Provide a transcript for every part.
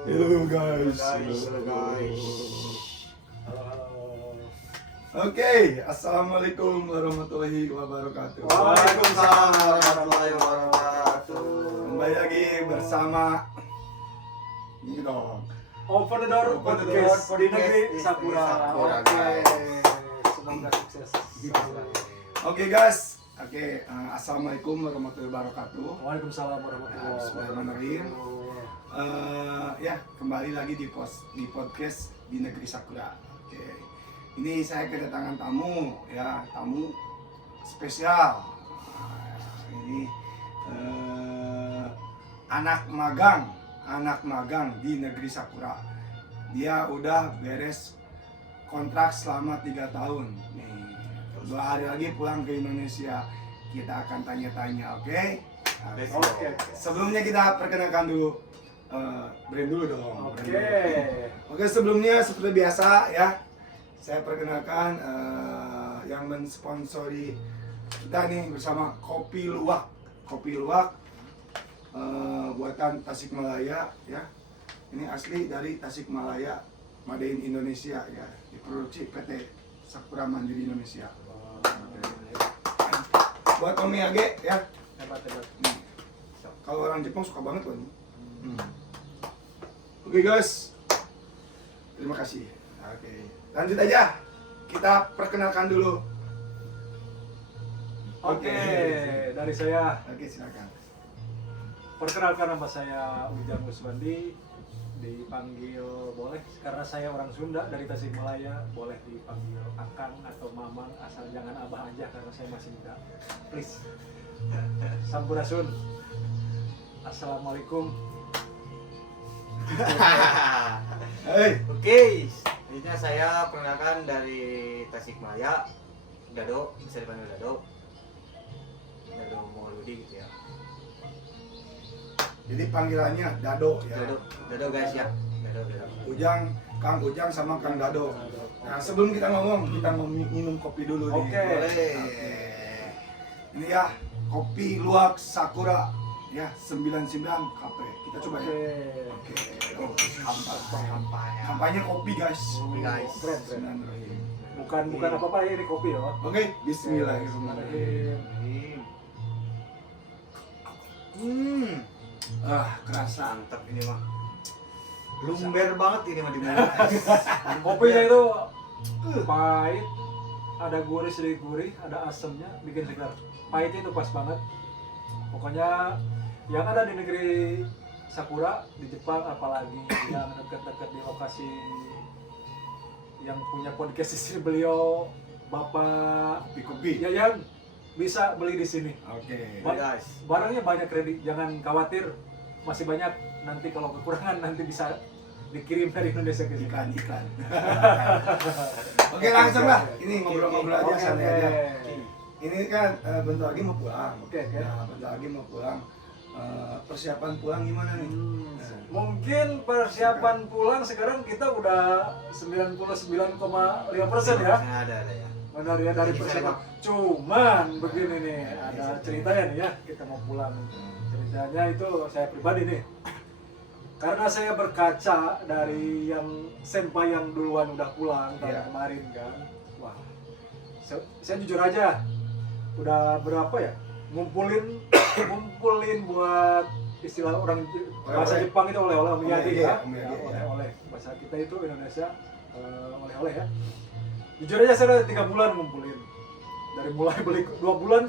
Hello guys. Halo guys. Oke, assalamualaikum warahmatullahi wabarakatuh. Waalaikumsalam warahmatullahi wabarakatuh. Kembali lagi bersama ini dong. Open the Door Open the podcast Door di negeri podcast Sakura. Sakura, Oke, guys. semoga sukses. Oke guys. Oke, assalamualaikum warahmatullahi wabarakatuh. Waalaikumsalam warahmatullahi Bismillahirrahmanirrahim. Ya, kembali lagi di podcast di negeri Sakura. Oke. Ini saya kedatangan tamu, ya, tamu spesial. Ini anak magang di negeri Sakura. Dia udah beres kontrak selama 3 tahun. Nih, 2 hari lagi pulang ke Indonesia. Kita akan tanya-tanya, oke? Oke. Sebelumnya kita perkenalkan dulu brand dulu dong. Oke. Oke, sebelumnya seperti biasa ya, saya perkenalkan yang mensponsori kita nih bersama Kopi Luwak. Kopi Luwak buatan Tasikmalaya ya. Ini asli dari Tasikmalaya, Made in Indonesia ya. Diproduksi PT Sakura Mandiri Indonesia. Buat omiyage ya. Hebat. Nih. Kalau orang Jepang suka banget loh ini. Oke guys, terima kasih. Oke, lanjut aja. Kita perkenalkan dulu. Oke, dari saya Oke, silakan. perkenalkan nama saya Ujang Muswandi. Dipanggil boleh karena saya orang Sunda dari Tasikmalaya, boleh dipanggil Akang atau Mamang, asal jangan Abah aja karena saya masih muda. Please. Sampurasun. Assalamualaikum. Hei, Oke, selanjutnya saya perkenalkan dari Tasikmalaya, Dado, bisa dipanggil Dado Mauludi gitu ya. jadi panggilannya Dado ya. Dado guys ya. Dado. Ujang, Kang Ujang sama Kang Dado. Nah, sebelum kita ngomong, kita mau minum kopi dulu nih. Oke. Boleh. Oke. Ini ya, Kopi Luwak Sakura ya, 99 KP. Kita coba ya. Oke. Oh, kampanye kopi guys. Kopi, guys. Keren. Bismillahirrahmanirrahim. Bukan apa-apa ya ini kopi ya. Oke, bismillahirrahmanirrahim. Kerasa. Mantap ini mah. Lumber banget ini mah di mulut. Kopinya itu pahit, ada gurih sedikit gurih, ada asamnya, bikin segar. Pahitnya itu pas banget. Pokoknya yang ada di negeri Sakura, di Jepang apalagi yang dekat-dekat di lokasi yang punya podcast istri beliau, Bapak Kopi. Yayan, bisa beli di sini. Oke. Guys. Barangnya banyak kredit, jangan khawatir, masih banyak. Nanti kalau kekurangan nanti bisa dikirim dari Indonesia ke sini. Iklan. Oke, langsung lah. Ini ngobrol-ngobrol aja, Oke, santai oke. aja. Ini kan bentar lagi mau pulang. Oke. Nah, bentar lagi mau pulang. Persiapan pulang gimana nih? Mungkin persiapan pulang sekarang kita udah 99,5% ya. Ada ya. Benar ya, dari persiapan. Cuman begini nih, ada ceritanya nih ya, kita mau pulang. Ceritanya itu saya pribadi nih. Karena saya berkaca dari yang senpai yang duluan udah pulang tahun Iya. kemarin kan. Wah, saya jujur aja, udah berapa ya? Ngumpulin buat istilah orang bahasa Oleh-oleh. Jepang itu oleh-oleh omiyage Omiyage, ya. omiyage, Ya, ya. oleh-oleh. Bahasa kita itu Indonesia oleh-oleh ya. Jujur aja saya udah 3 bulan ngumpulin. Dari mulai beli 2 bulan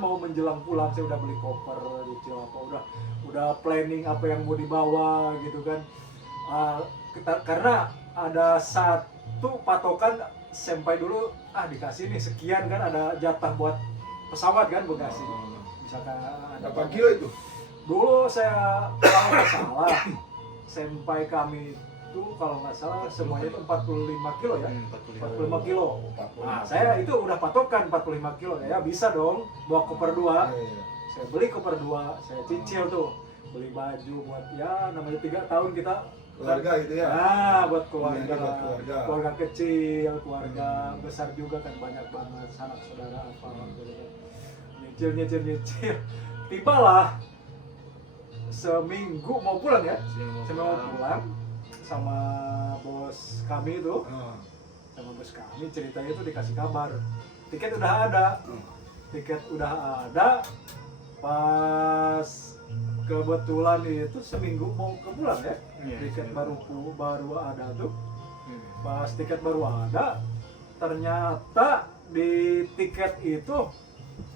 mau menjelang pulang saya udah beli koper gitu apa udah planning apa yang mau dibawa gitu kan. Karena ada satu patokan senpai dulu dikasih nih sekian kan, ada jatah buat pesawat kan Bekasi. Misalkan ada Berapa kilo itu? dulu saya kalau nggak salah senpai kami itu kalau nggak salah semuanya itu 45 kilo ya. 45 kilo. Nah, saya itu udah patokan 45 kilo ya, bisa dong bawa koper 2. Iya. Saya beli koper 2, saya cicil tuh. Beli baju buat ya namanya 3 tahun kita Keluarga gitu ya. Nah, buat keluarga, Iya, buat keluarga. keluarga kecil, keluarga besar juga kan banyak banget sanak saudara apa gitu kan. Nyicil. Tibalah seminggu mau pulang ya, Seminggu seminggu mau pulang sama bos kami itu, Oh. sama bos kami ceritanya itu dikasih kabar, tiket udah ada, pas kebetulan itu seminggu mau ke pulang ya, Iya, tiket seminggu. baru ada tuh, Hmm. pas tiket baru ada, ternyata di tiket itu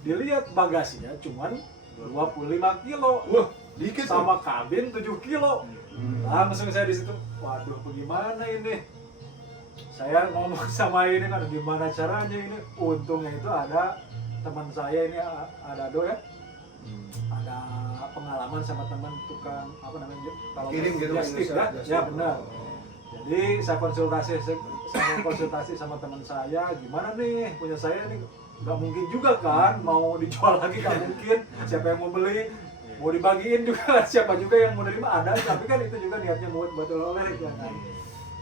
dilihat bagasinya cuman 25 kilo Wah, dikit tuh. sama kabin 7 kilo. Hmm. Langsung saya di situ, waduh bagaimana ini? Saya ngomong sama ini kan gimana caranya ini? Untungnya itu ada teman saya ini ada do ya, ada pengalaman sama teman tukang apa namanya kalau Kirim gitu just tip ya, Just ya tip. benar. Oh. Jadi saya konsultasi sama teman saya, gimana nih punya saya nih nggak mungkin juga kan mau dijual lagi nggak mungkin, siapa yang mau beli, mau dibagiin juga siapa juga yang mau nerima ada, tapi kan itu juga niatnya buat oleh-oleh ya kan.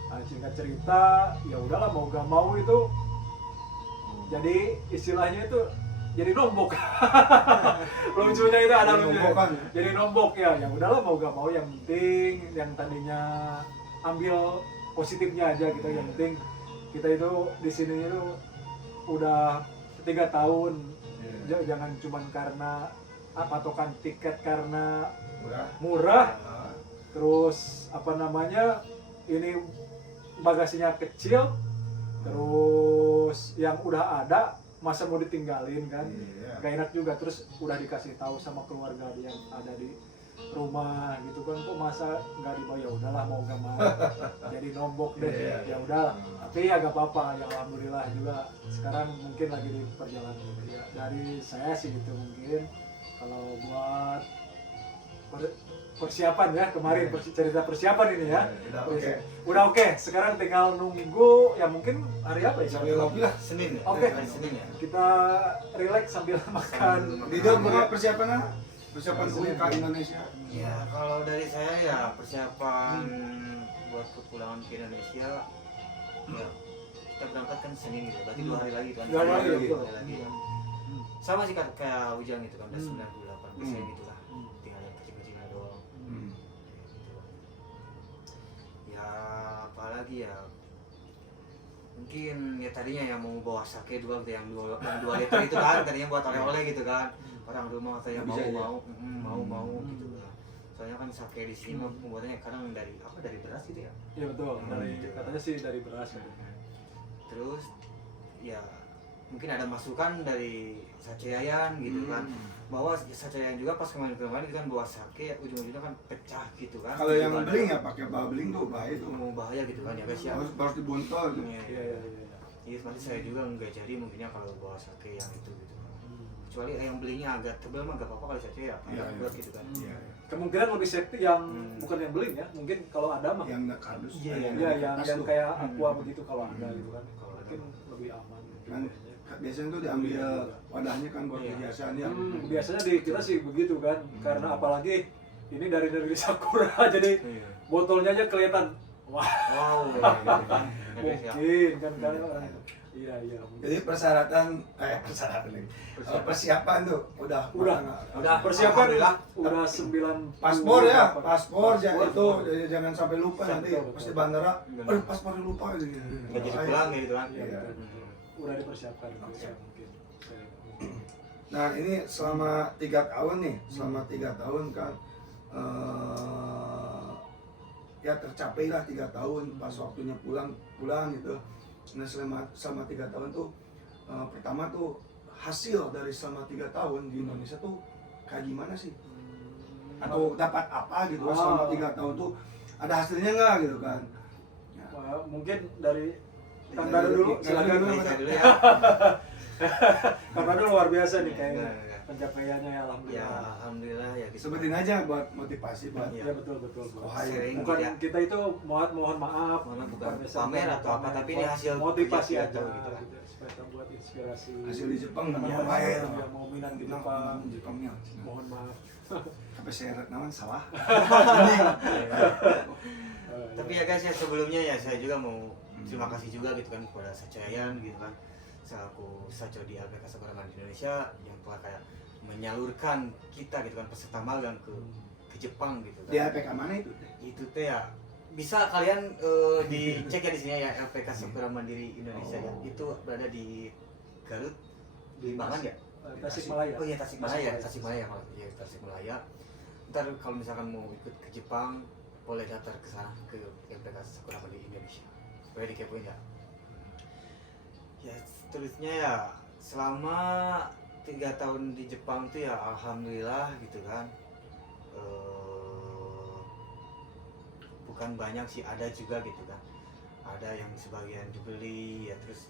Nah, singkat cerita ya udahlah mau gak mau itu jadi istilahnya itu jadi nombok. Lucunya itu ada Jadi lucunya. nombokan. Jadi nombok ya udahlah mau gak mau yang penting yang tadinya ambil positifnya aja gitu, yang penting kita itu di sini itu udah 3 tahun. Jangan cuman karena patokan tiket karena murah, Ah. terus apa namanya ini bagasinya kecil, terus yang udah ada masa mau ditinggalin kan, Iya. gak enak juga. Terus udah dikasih tahu sama keluarga yang ada di rumah gitu kan, kok masa nggak dibayar, ya udahlah mau gak mau jadi nombok deh. Iya. Ya udahlah, tapi ya gak apa-apa ya, alhamdulillah juga sekarang mungkin lagi di perjalanan ya. Dari saya sih gitu mungkin kalau buat persiapan ya kemarin, cerita persiapan ini ya. Udah oke. Udah oke, sekarang tinggal nunggu ya mungkin hari apa ya? Sambil ngopi lah. Senin ya? Oke. Hari Senin ya? Kita relax sambil makan. Di dalam persiapan persiapan UI ke Indonesia. Ya kalau dari saya ya persiapan buat kepulangan ke Indonesia ya kita berangkat kan Senin gitu, berarti 2 hari lagi kan. 2 hari lagi, Dua betul. hari lagi ya. Sama sih kayak Ujang gitu kan, udah 98% gitu lah. Hmm. Tinggal yang kecil-kecilnya doang. Hmm. Gitu. Ya apalagi ya mungkin ya tadinya yang mau bawa sake dua yang 2 liter itu kan tadinya buat oleh-oleh gitu kan, orang rumah katanya Bisa aja. mau gitu kan. Soalnya kan sake di sini mah pembuatannya kadang dari beras gitu ya. Iya betul, dari Gitu. katanya sih dari beras gitu. Terus ya mungkin ada masukan dari Saceayan gitu kan, bahwa Saceayan juga pas kemarin itu kan bawa sake ujung-ujungnya kan pecah gitu kan. Kalau yang Gimana? beling ya pakai beling tuh bahaya itu tuh. mau bahaya gitu kan ya guys ya. Harus dibuntol tuh. Iya, Iya iya iya. Iya, nanti saya juga nggak jadi mungkinnya kalau bawa sake yang itu gitu. Kecuali yang belinya agak tebal mah nggak apa-apa kalau saja ya, Iya, agak buat gitu kan. Iya. Kemungkinan lebih safety yang Hmm. bukan yang beling ya, mungkin kalau ada mah. Yang enggak kardus. Iya, yang Iya, di yang kertas tuh. kayak aqua begitu kalau ada gitu kan. Kalau ada. Mungkin lebih aman. Kan biasanya tuh diambil wadahnya kan buat Iya. perhiasan ya. Biasanya di kita sih begitu kan, karena apalagi ini dari negeri Sakura jadi Iya. botolnya aja kelihatan. Wah, Wow. Ya, guys ya. mungkin kan kalian orang itu. Iya iya. Jadi persyaratan nih. Persiapan tuh udah Udah. Persiapan Alhamdulillah. udah 9 paspor ya, paspor itu jangan sampai lupa Betul, nanti betul. pas di bandara. Benar. Aduh paspornya lupa gitu. Nggak jadi pulang gitu kan. Iya, Iya. betul. Udah dipersiapkan gitu ya mungkin. Nah ini selama 3 tahun nih, selama 3 tahun kan ya tercapai lah 3 tahun pas waktunya pulang gitu. Nah selama 3 tahun tuh pertama tuh hasil dari selama 3 tahun di Indonesia tuh kayak gimana sih? Atau dapat apa gitu selama 3 tahun tuh ada hasilnya nggak gitu kan? Ya. Mungkin dari Kang Dado dulu, silakan. Dari saya dulu ya. Kang Dado luar biasa nih Iya, kayaknya iya. pencapaiannya ya Ya alhamdulillah. alhamdulillah ya gitu. Sebutin aja buat motivasi buat Iya. Ya betul betul. Oh, hai. Sering Bukan ya. kita itu mohon maaf, Bukan biasa pamer atau apa, tapi ini hasil motivasi kerja aja kita gitu kan. supaya kita buat inspirasi hasil di Jepang teman-teman namanya yang mau minat di Jepang. Jepangnya. Mohon maaf. Sampai seret naman salah. Tapi ya guys ya sebelumnya ya saya juga mau terima kasih juga gitu kan kepada Sacayan gitu kan, selaku Saco di LPK Sekolah di Indonesia yang telah kayak menyalurkan kita gitu kan peserta magang ke ke Jepang gitu kan. Di LPK mana itu? Itu teh ya bisa kalian dicek ya di sini ya LPK Sakura Mandiri Indonesia ya. Itu berada di Garut, di Bangan ya? Tasikmalaya. Oh iya Tasikmalaya, Tasikmalaya. Iya Tasikmalaya. Ntar kalau misalkan mau ikut ke Jepang, boleh daftar ke sana ke LPK Sakura Mandiri Indonesia. Boleh dikepoin ya. Ya terusnya ya selama 3 tahun di Jepang tuh ya alhamdulillah gitu kan. Bukan banyak sih, ada juga gitu kan, ada yang sebagian dibeli ya, terus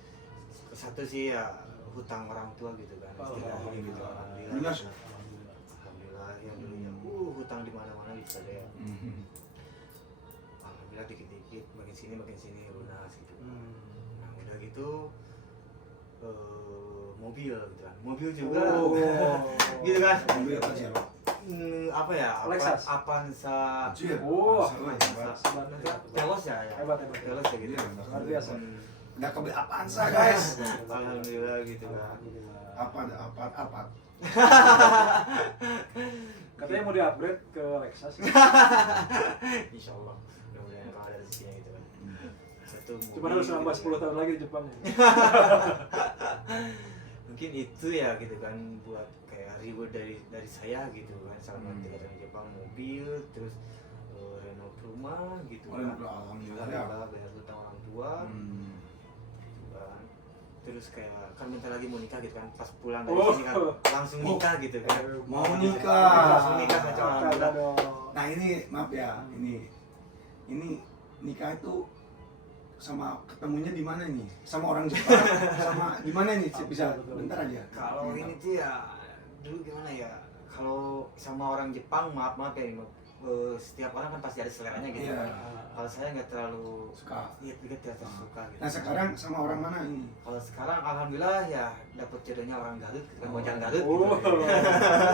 satu sih ya hutang orang tua gitu kan istilahnya gitu. Alhamdulillah alhamdulillah ya dulunya hutang di mana-mana bisa deh ya. Alhamdulillah dikit-dikit makin sini lunas gitu kan. Nah udah gitu mobil gitu kan, mobil juga gitu kan. Mobil apa sih? Apa ya? Lexus. Avanza. Oh, Veloz ya. Hebat. Veloz ya gitu. Luar biasa. Udah kebeli Avanza guys. Alhamdulillah gitu kan. Apa? Katanya mau di-upgrade ke Lexus. Insya Allah. Mudah-mudahan kalau ada rezekinya gitu kan. Satu Cuma harus nambah 10 tahun lagi di Jepang. Mungkin itu ya gitu kan, buat kayak reward dari saya gitu kan selama 3 tahun di Jepang, mobil, terus renov rumah gitu kan. Alhamdulillah. Bayar hutang orang tua. Gitu kan. Terus kayak kan bentar lagi mau nikah gitu kan, pas pulang dari sini kan langsung nikah gitu kan. Mau nikah. Langsung nikah sama orang tua. Nah ini maaf ya, ini nikah itu sama ketemunya di mana nih? Sama orang Jepang, sama di mana nih? Bisa bentar aja. Kalau ini tuh ya dulu gimana ya? Kalau sama orang Jepang maaf ya, setiap orang kan pasti ada seleranya gitu. Iya. Kalau saya nggak terlalu Suka. Iya, tidak terlalu suka gitu. Nah sekarang sama orang mana ini? Kalau sekarang alhamdulillah ya dapat jodohnya orang Garut, kan Mojang Garut. Oh, Gitu.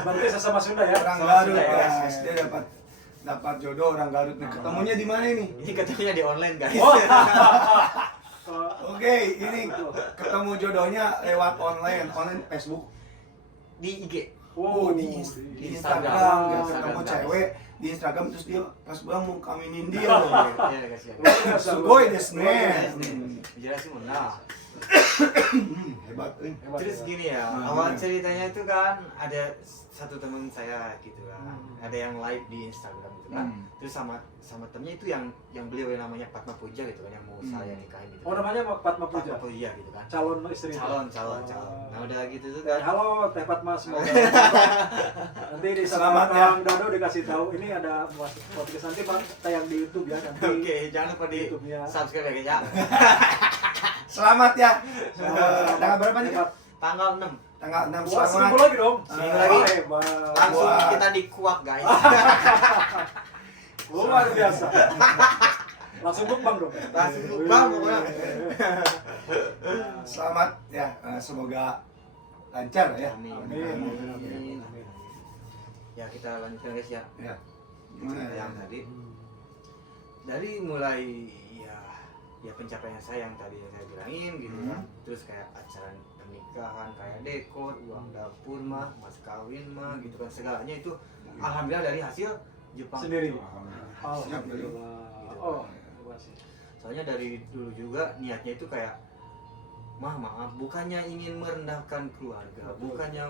berarti sesama Sunda ya? Orang Sama Garut Sunda ya. guys, dia dapat jodoh orang Garut. Nah, ketemunya di mana ini? Ini katanya di online guys. Oke, ini ketemu jodohnya lewat online Facebook. Di IG. Oh, di di Instagram, Instagram. dia Instagram, ketemu guys. cewek di Instagram terus dia pas pulang mau kawinin dia. Iya guys ya. Sugoi desu ne. Jelasin nah. Hebat, Hebat, Terus hebat. gini ya, Nah, awal gimana? ceritanya itu kan ada satu teman saya gitu kan, ada yang live di Instagram gitu kan, terus sama temennya itu yang beliau yang namanya Fatma Puja gitu kan, yang mau saya nikahin gitu. Oh, namanya Fatma Puja. Fatma Puja gitu kan. Calon istri. Calon. Oh. Nah udah gitu tuh Dan kan. halo Teh Fatma, semoga nanti di Selamat saat ya. Bang Dado dikasih tahu ini ada podcast nanti Bang tayang di YouTube ya nanti. Oke, jangan lupa di YouTube-nya. subscribe ya guys ya. Selamat ya. Tanggal berapa nih? Hebat. Tanggal 6. Tanggal 6 Wah, selamat. seminggu lagi dong. Seminggu lagi. Hebat. Langsung Wah. kita dikuak guys. Luar biasa. Langsung bukbang dong. Langsung bukbang pokoknya. Selamat ya, semoga lancar ya. Amin. Amin. Ya kita lanjutkan guys ya. Ya. Gimana Cerita ya? yang tadi dari mulai ya pencapaian saya yang tadi yang saya bilangin gitu kan, terus kayak acara pernikahan kayak dekor, uang dapur mah, mas kawin mah gitu kan, segalanya itu alhamdulillah dari hasil Jepang Sendiri. Siap, Bro. Oh, hebat sih. soalnya dari dulu juga niatnya itu kayak maaf bukannya ingin merendahkan keluarga, bukannya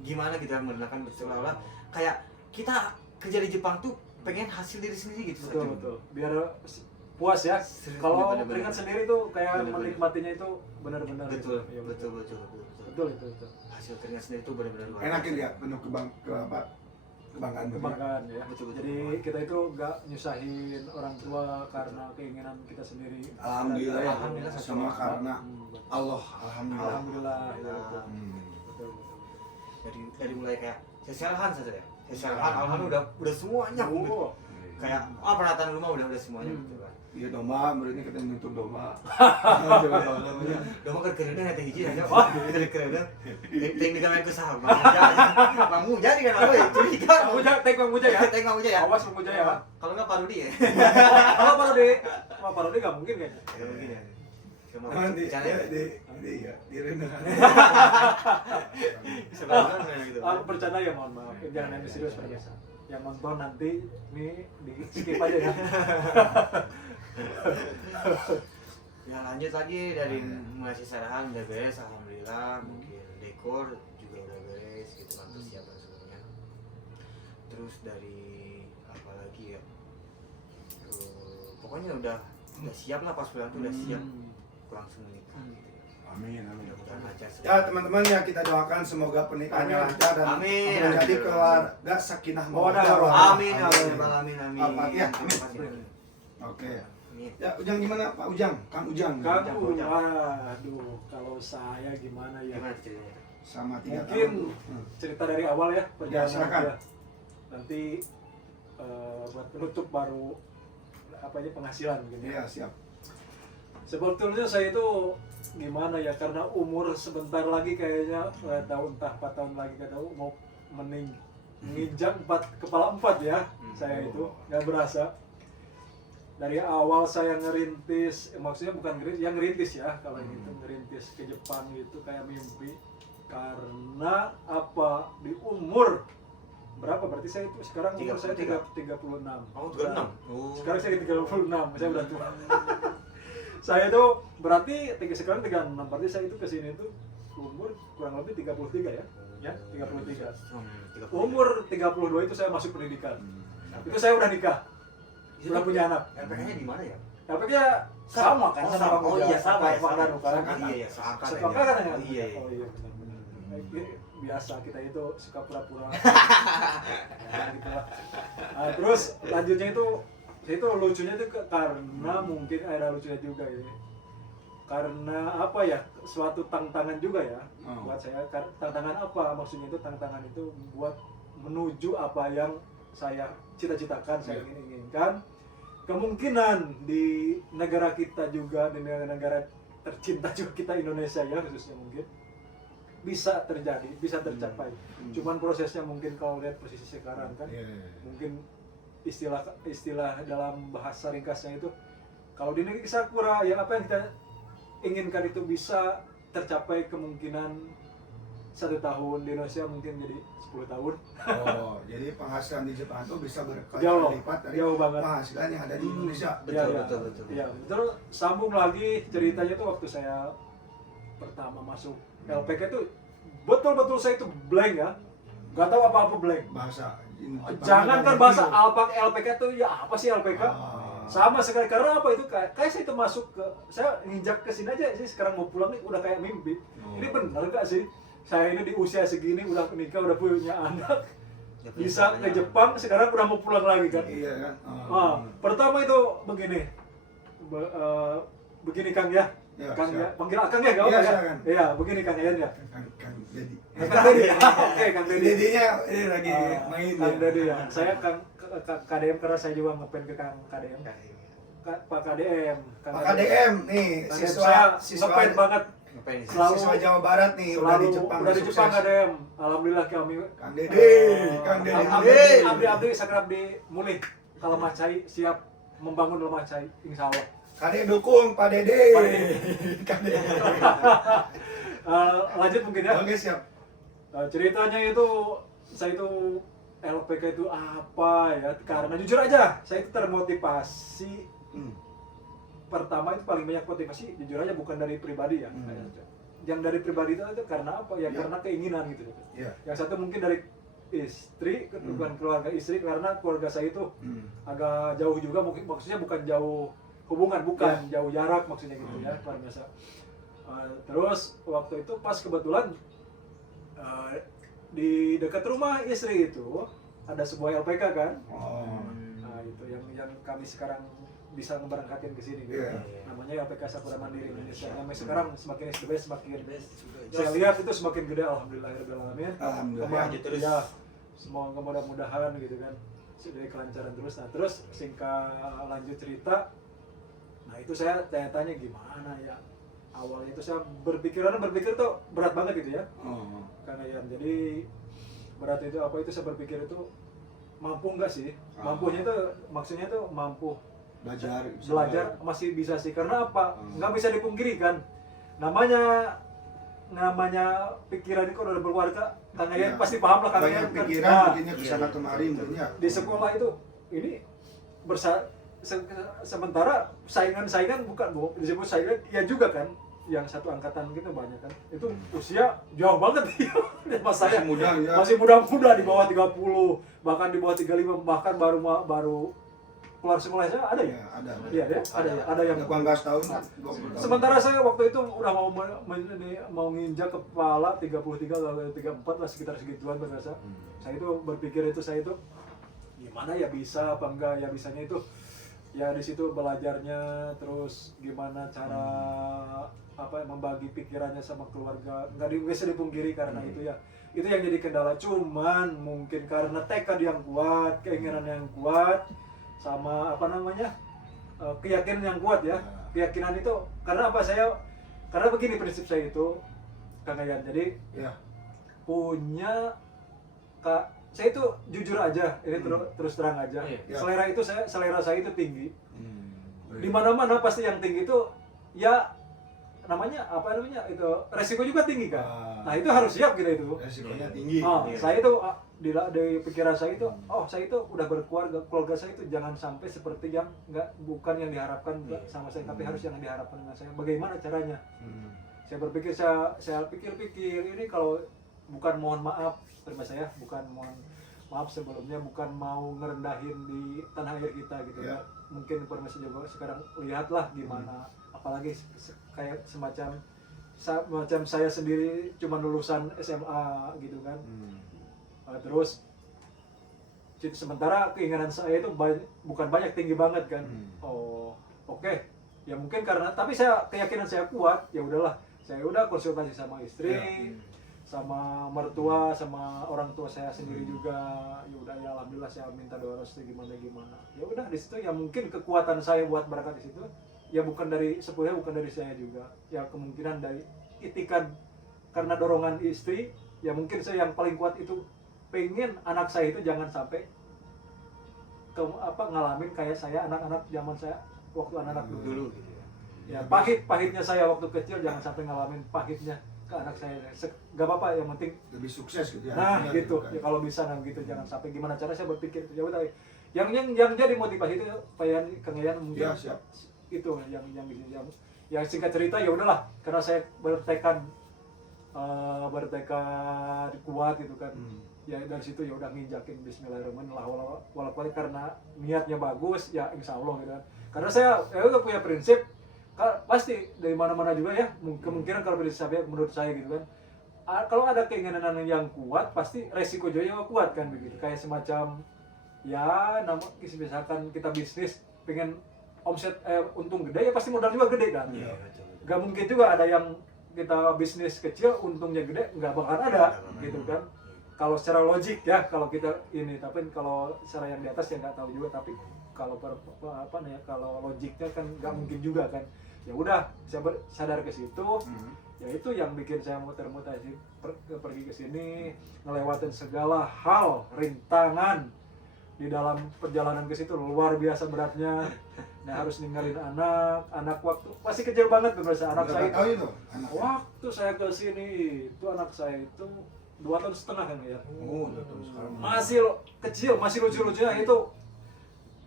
gimana kita merendahkan, seolah-olah kayak kita kerja di Jepang tuh pengen hasil diri sendiri gitu. Betul. Biar puas ya. Kalau Bener-bener. keringat sendiri tuh kayak Bener-bener. menikmatinya itu benar-benar. Betul, Iya, betul. Betul. Hasil keringat sendiri itu benar-benar luar Enakin biasa. ya, penuh kebanggaan. Kebanggaan ya. Betul. Jadi kita itu nggak nyusahin orang tua karena keinginan kita sendiri. Alhamdulillah ya. Alhamdulillah, Semua karena Betul. Allah. Alhamdulillah. Alhamdulillah. Iya, betul. Hmm. Betul. Dari mulai kayak seserahan saja ya. Seserahan alhamdulillah udah semuanya gitu. Oh, Kayak penataan rumah udah semuanya gitu kan. Iya domba, berarti kita nuntut domba. Udah mah keren eta hiji aja. Wah, keren. Ting digawe ku saha? Bang Muja kan apa ya? Curiga. Bang Muja, take Bang Muja ya. Ting Bang Muja ya. Awas Bang Muja ya. Kalau enggak Parudi ya. Kalau Parodi nggak mungkin kayaknya. Ya mungkin ya. cuma Nanti bercanda ya, ya. di renungan. Sebenarnya gitu. Aku bercanda ya, mohon maaf. Jangan yang serius pada biasa. Yang nonton nanti ini di skip aja ya. Ya lanjut lagi dari mulai sisarahan udah beres alhamdulillah, mungkin dekor juga udah beres gitu kan, persiapan semuanya. Terus dari apa lagi ya, pokoknya udah siap lah, pas pulang tuh udah siap langsung menikah gitu. Amin. Mudah-mudahan lancar semua. Ya teman-teman ya, kita doakan semoga pernikahannya Amin. lancar dan Amin. menjadi Amin. keluarga sakinah mawaddah Mawaddah. warahmah. Amin amin bang, amin amin. Al-Fatihah. Amin. Amin. Oke. Amin. Ya, Ujang gimana Pak Ujang? Kang Ujang. Kamu, aduh, kalau saya gimana ya? Gimana ceritanya? Sama 3 Mungkin tahun. cerita dari awal ya, perjalanan silakan. aja. Nanti buat penutup baru apa aja penghasilan gitu ya. Iya, siap. Sebetulnya saya itu gimana ya, karena umur sebentar lagi kayaknya tahun entah 4 tahun lagi kata mau menginjak kepala 4 ya. Saya itu nggak berasa. Dari awal saya ngerintis, maksudnya bukan ngerintis ya, kalau ini tuh ngerintis ke Jepang itu kayak mimpi. Karena apa, di umur berapa berarti saya itu sekarang umur saya 36. Oh 36. Oh. Sekarang saya 36, saya udah tua. Saya itu berarti sekarang 36, berarti saya itu kesini itu umur kurang lebih 33 ya. Ya, 33. 33. Umur 32 itu saya masuk pendidikan. Itu saya udah nikah. Udah punya anak. LPK-nya di mana ya? LPK-nya sama kan, sama Oh iya sama ya. Kan, Iya seangkatan. Seangkatan ya? Oh iya. Oh iya benar-benar. Biasa kita itu suka pura-pura. Ya, gitu lah. Nah, terus lanjutnya itu saya itu lucunya itu karena mungkin ada lucunya juga ya. Karena apa ya, suatu tantangan juga ya buat saya. Tantangan apa maksudnya, itu tantangan itu buat menuju apa yang saya cita-citakan, saya inginkan. Kemungkinan di negara kita juga, di negara tercinta juga kita Indonesia ya khususnya, mungkin bisa terjadi, bisa tercapai. Cuman prosesnya mungkin kalau lihat posisi sekarang kan, mungkin istilah dalam bahasa ringkasnya itu, kalau di negeri Sakura yang apa yang kita inginkan itu bisa tercapai, kemungkinan 1 tahun, di Indonesia mungkin jadi 10 tahun. Oh, jadi penghasilan di Jepang itu bisa berkali Jauh, lipat dari jauh banget. penghasilan yang ada di Indonesia. Betul. Iya, terus sambung lagi ceritanya tuh waktu saya pertama masuk LPK itu betul-betul saya itu blank ya, nggak tahu apa-apa, blank. Bahasa Jangan kan bahasa LPK itu ya apa sih LPK? Sama sekali, karena apa itu kayak saya itu masuk ke, saya nginjak ke sini aja sih, sekarang mau pulang nih udah kayak mimpi. Ini benar nggak sih? Saya ini di usia segini udah nikah, udah punya anak, bisa ke Jepang, sekarang udah mau pulang lagi kan? Iya kan. Pertama itu begini, begini Kang ya, Ya, Kang ya, siap. panggil Akang ya, gak Iya, apa ya? silakan. Iya, begini Kang ya. Kang Dedi. Kang Dedi, oke Kang Dedi. Dedinya ini lagi main Kang Dedi ya, saya Kang KDM karena saya juga ngepen ke Kang KDM. Pak KDM. Pak KDM nih, saya ngepen banget. Ngapain sih? Selalu- siswa Jawa Barat nih, udah di Jepang. udah di Jepang sukses. KDM. Alhamdulillah kami. Kang Dedi, Kang Dedi. Abdi sakrab di Mulih. Kalau Macai siap membangun rumah Macai, insya Allah. Kade dukung Pak Dede. Pak Dede. Kade. Lanjut mungkin ya. Oke, siap. Ceritanya itu saya itu LPK itu apa ya? Karena jujur aja, saya itu termotivasi. Pertama itu paling banyak motivasi, jujur aja bukan dari pribadi ya. Yang dari pribadi itu karena apa? Ya karena keinginan gitu. Iya. Yang satu mungkin dari istri, bukan keluarga istri, karena keluarga saya itu agak jauh juga, mungkin maksudnya bukan jauh hubungan, bukan jauh jarak maksudnya gitu ya, luar biasa. Terus waktu itu pas kebetulan di dekat rumah istri itu ada sebuah LPK kan. Nah itu yang kami sekarang bisa ngeberangkatin ke sini gitu. Namanya LPK Sakura Mandiri Indonesia. Sampai sekarang semakin SDB semakin saya lihat itu semakin gede, alhamdulillahirobbilalamin. Alhamdulillah. Terus. Ya, semoga mudah-mudahan gitu kan sudah kelancaran terus. Nah terus singkat lanjut cerita, nah itu saya tanya gimana ya, awalnya itu saya berpikir tuh berat banget gitu ya. Karena ya jadi berat itu apa, itu saya berpikir itu mampu nggak sih, mampunya itu maksudnya tuh mampu belajar masih bisa sih. Karena apa? Nggak bisa dipungkiri kan. Namanya pikiran itu kalau udah berkeluarga, Kang Yayan Iya. pasti paham lah Kang banyak Yayan kan. pikiran Nah, mungkinnya kesana kemari mungkinnya di sekolah itu ini sementara saingan bukan Bu, disebut saingan ya juga kan, yang satu angkatan kita banyak kan, itu usia jauh banget sama saya, masih muda ya. masih muda-muda di bawah 30, bahkan di bawah 35, bahkan baru keluar sekolah saya ada ya? Ya, ada Iya ya, ada yang 18 tahun 20 tahun. sementara saya waktu itu udah mau nginjak kepala 33 atau 34 lah, sekitar segituan berasa. Saya itu berpikir saya itu gimana ya bisa apa enggak ya, bisanya itu ya di situ belajarnya, terus gimana cara apa membagi pikirannya sama keluarga, nggak bisa dipungkiri karena itu yang jadi kendala. Cuman mungkin karena tekad yang kuat, keinginan yang kuat, sama apa namanya keyakinan yang kuat ya. Keyakinan itu karena apa, karena begini prinsip saya itu Kang Yayan, jadi Ya. punya saya itu jujur aja, ini terus terang aja. Iya. Selera saya itu tinggi. Hmm. Di mana-mana pasti yang tinggi itu ya namanya itu resiko juga tinggi kan. Nah itu harus siap gitu itu. Resikonya tinggi. Iya. Saya itu di pikiran saya itu, saya itu udah keluarga saya itu jangan sampai seperti yang bukan yang diharapkan sama saya, tapi harus yang diharapkan dengan saya. Bagaimana caranya? Saya berpikir, saya pikir-pikir ini, kalau bukan mohon maaf, terima saya, bukan mohon maaf sebelumnya, bukan mau ngerendahin di tanah air kita gitu ya. Mungkin permisi juga sekarang lihatlah gimana, apalagi kayak semacam saya sendiri cuma lulusan SMA gitu kan. Terus sementara keinginan saya itu bukan banyak, tinggi banget kan. Oke. Ya mungkin karena, tapi keyakinan saya kuat, ya udahlah, saya udah konsultasi sama istri, sama mertua, sama orang tua saya sendiri juga. Ya udah, ya alhamdulillah saya minta doa restu gimana. Ya udah di situ ya mungkin kekuatan saya buat berangkat di situ ya bukan dari sebenarnya bukan dari saya juga. Ya kemungkinan dari itikan, karena dorongan istri, ya mungkin saya yang paling kuat itu pengen anak saya itu jangan sampai ngalamin kayak saya, anak-anak zaman saya waktu anak-anak dulu gitu ya. Pahitnya saya waktu kecil jangan sampai ngalamin pahitnya ke anak saya. Gak apa-apa, yang penting Lebih sukses gitu ya. nah Artinya gitu kan. Ya kalau bisa gitu, jangan sampai gimana cara saya berpikir itu. Ya udah, yang jadi motivasi itu Kang Yayan mungkin Ya, siap. itu yang singkat cerita, ya udahlah, karena saya bertekad kuat gitu kan. Ya dari situ ya udah nginjakin bismillahirrahmanirrahim walaupun karena niatnya bagus ya insya Allah gitu kan. Karena saya udah punya prinsip, pasti dari mana-mana juga ya kemungkinan kalau prinsip saya, menurut saya gitu kan, kalau ada keinginan yang kuat pasti resiko juga kuat kan begitu. Kayak semacam ya misalkan kita bisnis pengen omset untung gede, ya pasti modal juga gede kan. Gak mungkin juga ada yang kita bisnis kecil untungnya gede, nggak bakal ada gitu kan. Kalau secara logik ya, kalau kita ini, tapi kalau secara yang di atas ya nggak tahu juga. Tapi kalau kalau logiknya kan nggak mungkin juga kan. Ya udah, saya sadar ke situ. Ya itu yang bikin saya muter-muter pergi ke sini, ngelewatin segala hal, rintangan di dalam perjalanan ke situ luar biasa beratnya. Nah harus ninggalin anak waktu masih kecil banget pemirsa. Anak saya itu, waktu saya ke sini itu anak saya itu 2 tahun setengah kan ya. Masih kecil, masih lucu-lucunya itu.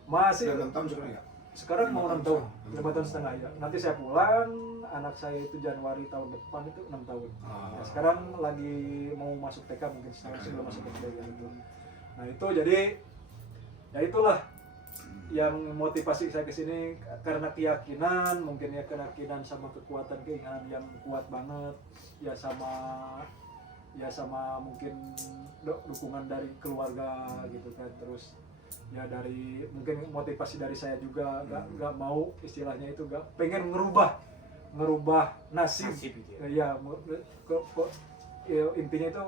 Masih 6 tahun sekarang ya? Sekarang mau 6 tahun, 5 tahun setengah ya. Nanti saya pulang, anak saya itu Januari tahun depan itu 6 tahun. Nah, sekarang lagi mau masuk TK, mungkin sebelum masuk TK gitu. Nah itu jadi, ya itulah yang motivasi saya ke sini, karena keyakinan, mungkin ya keyakinan sama kekuatan keinginan yang kuat banget, ya sama mungkin dukungan dari keluarga gitu kan. Terus ya dari mungkin motivasi dari saya juga, nggak mau istilahnya itu, nggak pengen ngerubah nasib gitu ya. Intinya itu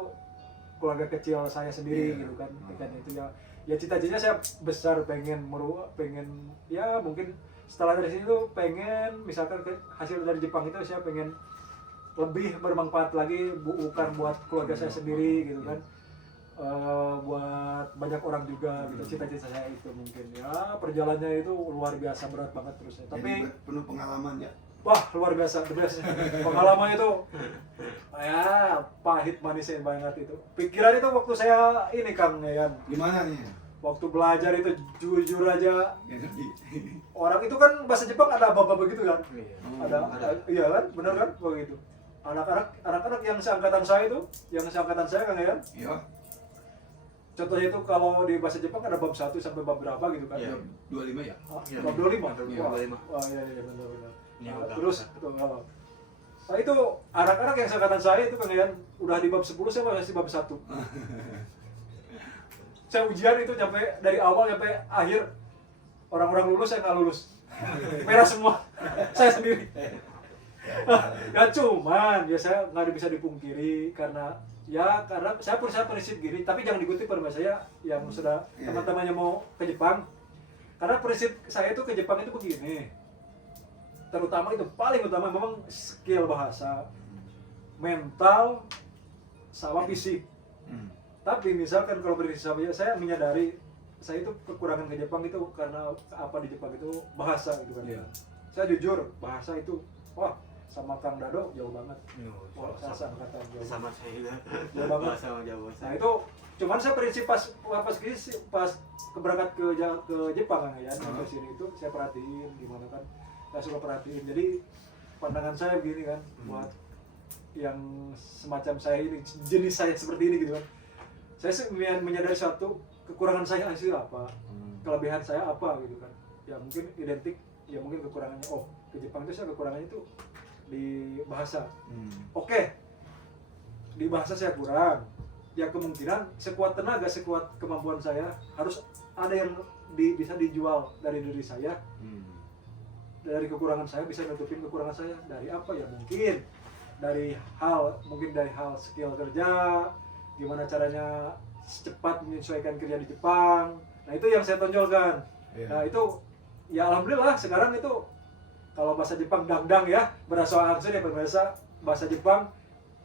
keluarga kecil saya sendiri gitu kan. Dan itu ya cita-citanya saya besar, pengen ya mungkin setelah dari sini tuh pengen misalkan hasil dari Jepang itu saya pengen lebih bermanfaat lagi, bukan buat keluarga saya sendiri gitu kan. buat banyak orang juga gitu. Cita-cita saya itu mungkin ya, perjalanannya itu luar biasa berat banget terus ya. Tapi Jadi penuh pengalaman ya. wah luar biasa, the best. Pengalaman itu ya pahit manisnya banget itu. Pikiran itu waktu saya ini Kang ya kan, Gimana nih? waktu belajar itu jujur aja, Ya, ngerti. orang itu kan bahasa Jepang ada apa-apa begitu kan. Iya. Ada. Iya kan, benar kan begitu. Anak-anak yang seangkatan saya itu, Kang ya kan. Iya. Contohnya itu kalau di bahasa Jepang ada bab 1 sampai bab berapa gitu kan. Iya. 25 ya? Ah, Iya. bab 25. Iya, Wah, 25. wah iya benar. Ini Nah, udah terus besar. itu nah itu anak-anak yang seangkatan saya itu Kang Yan udah di bab 10, saya masih bab 1. Saya ujian itu sampai dari awal sampai akhir, orang-orang lulus saya nggak lulus. Merah semua. Saya sendiri. Ya cuman ya saya nggak bisa dipungkiri karena saya prinsip gini, tapi jangan diikuti pada saya yang sudah teman-temannya mau ke Jepang. Karena prinsip saya itu ke Jepang itu begini. Terutama itu paling utama memang skill bahasa, mental, sama fisik. Tapi misalkan kalau prinsip saya menyadari saya itu kekurangan ke Jepang itu karena apa di Jepang itu bahasa gitu kan. Iya. Saya jujur bahasa itu wah sama Kang Dado jauh banget. Wah, saya seangkatan jauh. Sama saya juga. Jauh banget. Bahasa Jawa. Nah itu cuman saya prinsip pas keberangkat ke Jepang kan ya, ke sini itu saya perhatiin gimana kan, saya suka perhatiin. Jadi pandangan saya begini kan, buat yang semacam saya ini, jenis saya seperti ini gitu kan. Saya menyadari suatu kekurangan saya asli apa, kelebihan saya apa gitu kan. Ya mungkin identik, ya mungkin kekurangannya. Oh ke Jepang itu saya kekurangannya itu di bahasa. Oke, di bahasa saya kurang. Ya kemungkinan sekuat tenaga, sekuat kemampuan saya harus ada yang bisa dijual dari diri saya. Dari kekurangan saya bisa nutupin kekurangan saya. Dari apa ya? Mungkin dari hal skill kerja, gimana caranya secepat menyesuaikan kerja di Jepang. Nah itu yang saya tonjolkan. Nah itu ya alhamdulillah sekarang itu kalau bahasa Jepang dangdang ya, berasa aksen ya bahasa Jepang,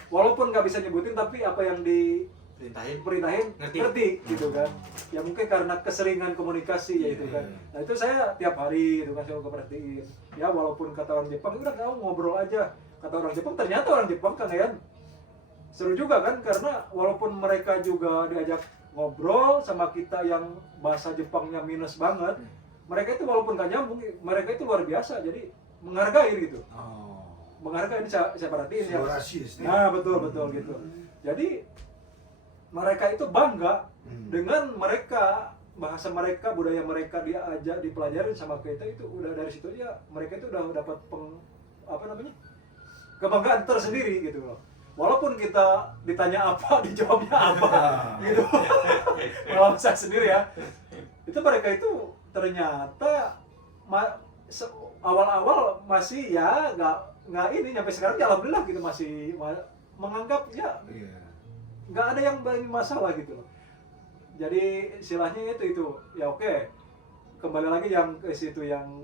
walaupun nggak bisa nyebutin tapi apa yang diperintahin ngerti gitu kan. Ya mungkin karena keseringan komunikasi ya itu kan. Nah itu saya tiap hari itu kan saya perhatiin. Ya walaupun kata orang Jepang udah kamu ngobrol aja. Kata orang Jepang ternyata orang Jepang Kang Yan seru juga kan, karena walaupun mereka juga diajak ngobrol sama kita yang bahasa Jepangnya minus banget, mereka itu walaupun gak nyambung, mereka itu luar biasa, jadi menghargai gitu. Menghargai ini saya perhatiin ya. Nah betul gitu. Jadi mereka itu bangga dengan bahasa mereka, budaya mereka diajak dipelajarin sama kita itu udah dari situ ya mereka itu udah dapat kebanggaan tersendiri gitu loh. Walaupun kita ditanya apa, dijawabnya apa, gitu. Kalau saya sendiri ya, itu mereka itu ternyata awal-awal masih ya nggak ini, sampai sekarang ya alhamdulillah gitu masih menganggap ya nggak ada yang banyak masalah gitu loh. Jadi istilahnya itu ya oke. Kembali lagi yang ke situ yang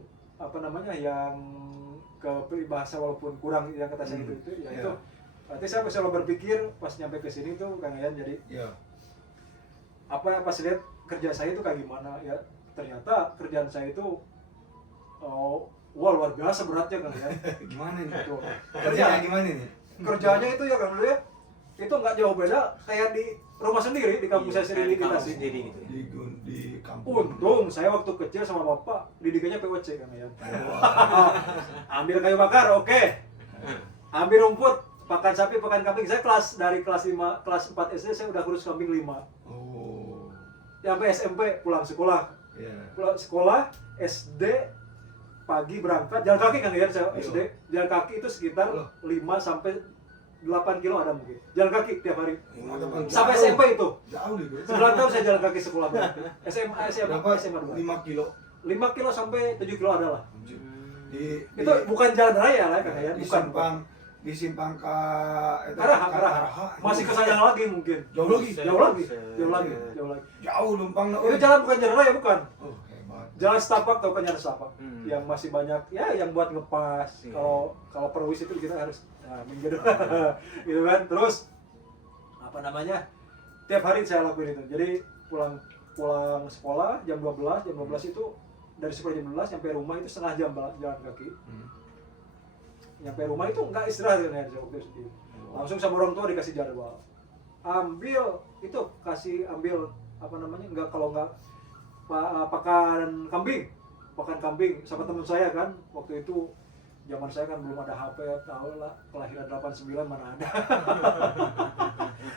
yang ke peribahasa walaupun kurang yang kata saya itu ya itu. Berarti saya selalu berpikir pas nyampe ke sini tuh Kang Yan, jadi pas lihat kerja saya itu kayak gimana ya, ternyata kerjaan saya itu wah luar biasa beratnya Kang Yan. Gimana nih? Tuh. Kerjanya gimana nih? Kerjanya itu ya Kang ya, itu nggak jauh beda kayak di rumah sendiri, di kampung saya sendiri kita sih. Di kampung. Untung saya waktu kecil sama bapak didikannya POC Kang Yan. Ambil kayu bakar, oke. Ambil rumput, pakan sapi, pakan kambing. Saya dari kelas 4 SD saya udah kurus kambing 5. Sampai SMP pulang sekolah. Pulang sekolah, SD pagi berangkat, jalan kaki kan ya saya SD. Jalan kaki itu sekitar 5 sampai 8 kilo ada mungkin. Jalan kaki tiap hari. Sampai SMP itu. Jauh deh gue. 9 tahun saya jalan kaki sekolah berarti. SMA 2. 5 kilo. 5 kilo sampai 7 kilo ada lah. Itu bukan jalan raya lah kan ya, bukan. Di simpang ke Araha. Masih ke sana lagi mungkin. Jauh lagi. Jauh lumpang. Itu jalan bukan jalan raya, bukan. Oh, hebat. Jalan setapak, tau kan jalan setapak. Yang masih banyak ya yang buat ngepas. Kalau perwis itu kita harus minggir. Gitu kan. Terus tiap hari saya lakuin itu. Jadi pulang sekolah jam 12 itu dari sekolah jam 12 sampai rumah itu setengah jam jalan kaki. Nyampe rumah itu nggak istirahat kan ya waktu itu. Langsung sama orang tua dikasih jadwal. Ambil apa namanya, kalau nggak pakan kambing sama teman saya kan. Waktu itu zaman saya kan belum ada HP, tahu lah, kelahiran 89 mana ada.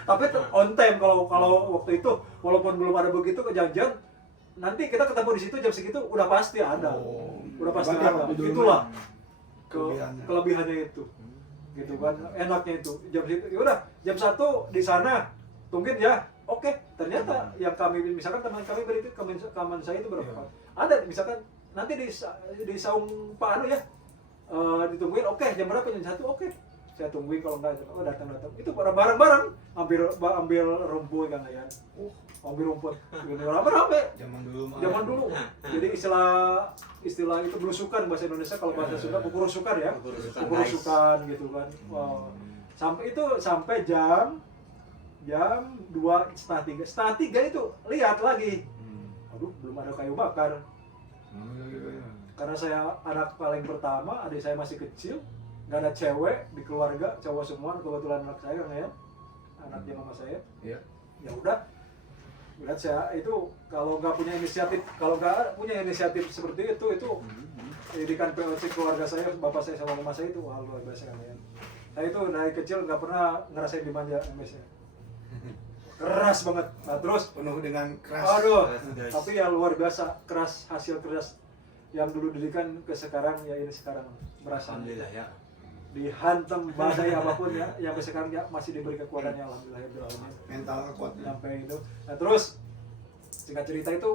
Tapi on time kalau waktu itu, walaupun belum ada begitu kejadian, nanti kita ketemu di situ jam segitu udah pasti ada. Udah pasti ada. Itulah kelebihannya itu. Gitu kan, enaknya itu. Jam situ, ya udah jam 1 di sana tungguin ya. Oke, ternyata yang kami, misalkan teman kami berarti kaman saya itu berapa? Ada misalkan nanti di saung Pak Anu ya. Ditungguin, oke, jam berapa? Jam 1, oke. Saya tungguin, kalau enggak datang. Itu bareng-bareng ambil rumput kan ya. Ambil rumput. Rame-rame. Zaman dulu. Jadi istilah itu belusukan bahasa Indonesia, kalau bahasa Sunda bukurusukan ya. Bukurusukan gitu kan. Sampai jam 2:30. 2:30 itu lihat lagi. Aduh, belum ada kayu bakar. Karena saya anak paling pertama, adik saya masih kecil, nggak ada cewek di keluarga, cowok semua. Kebetulan anak saya kan ya, anaknya mama saya. Ya udah, lihat saya itu kalau nggak punya inisiatif seperti itu pendidikan PLC keluarga saya, bapak saya sama mama saya itu luar biasa kan ya. Saya itu dari kecil nggak pernah ngerasain dimanja MS-nya. Keras banget. Nah, terus penuh dengan keras. Aduh, tapi ya luar biasa, hasil keras yang dulu didikan ke sekarang ya, ini sekarang merasa Alhamdulillah ya. dihantam badai apapun ya, yang sekarang ya masih diberi kekuatannya, alhamdulillah ya. Mental kuat Sampai itu. Nah, terus singkat cerita itu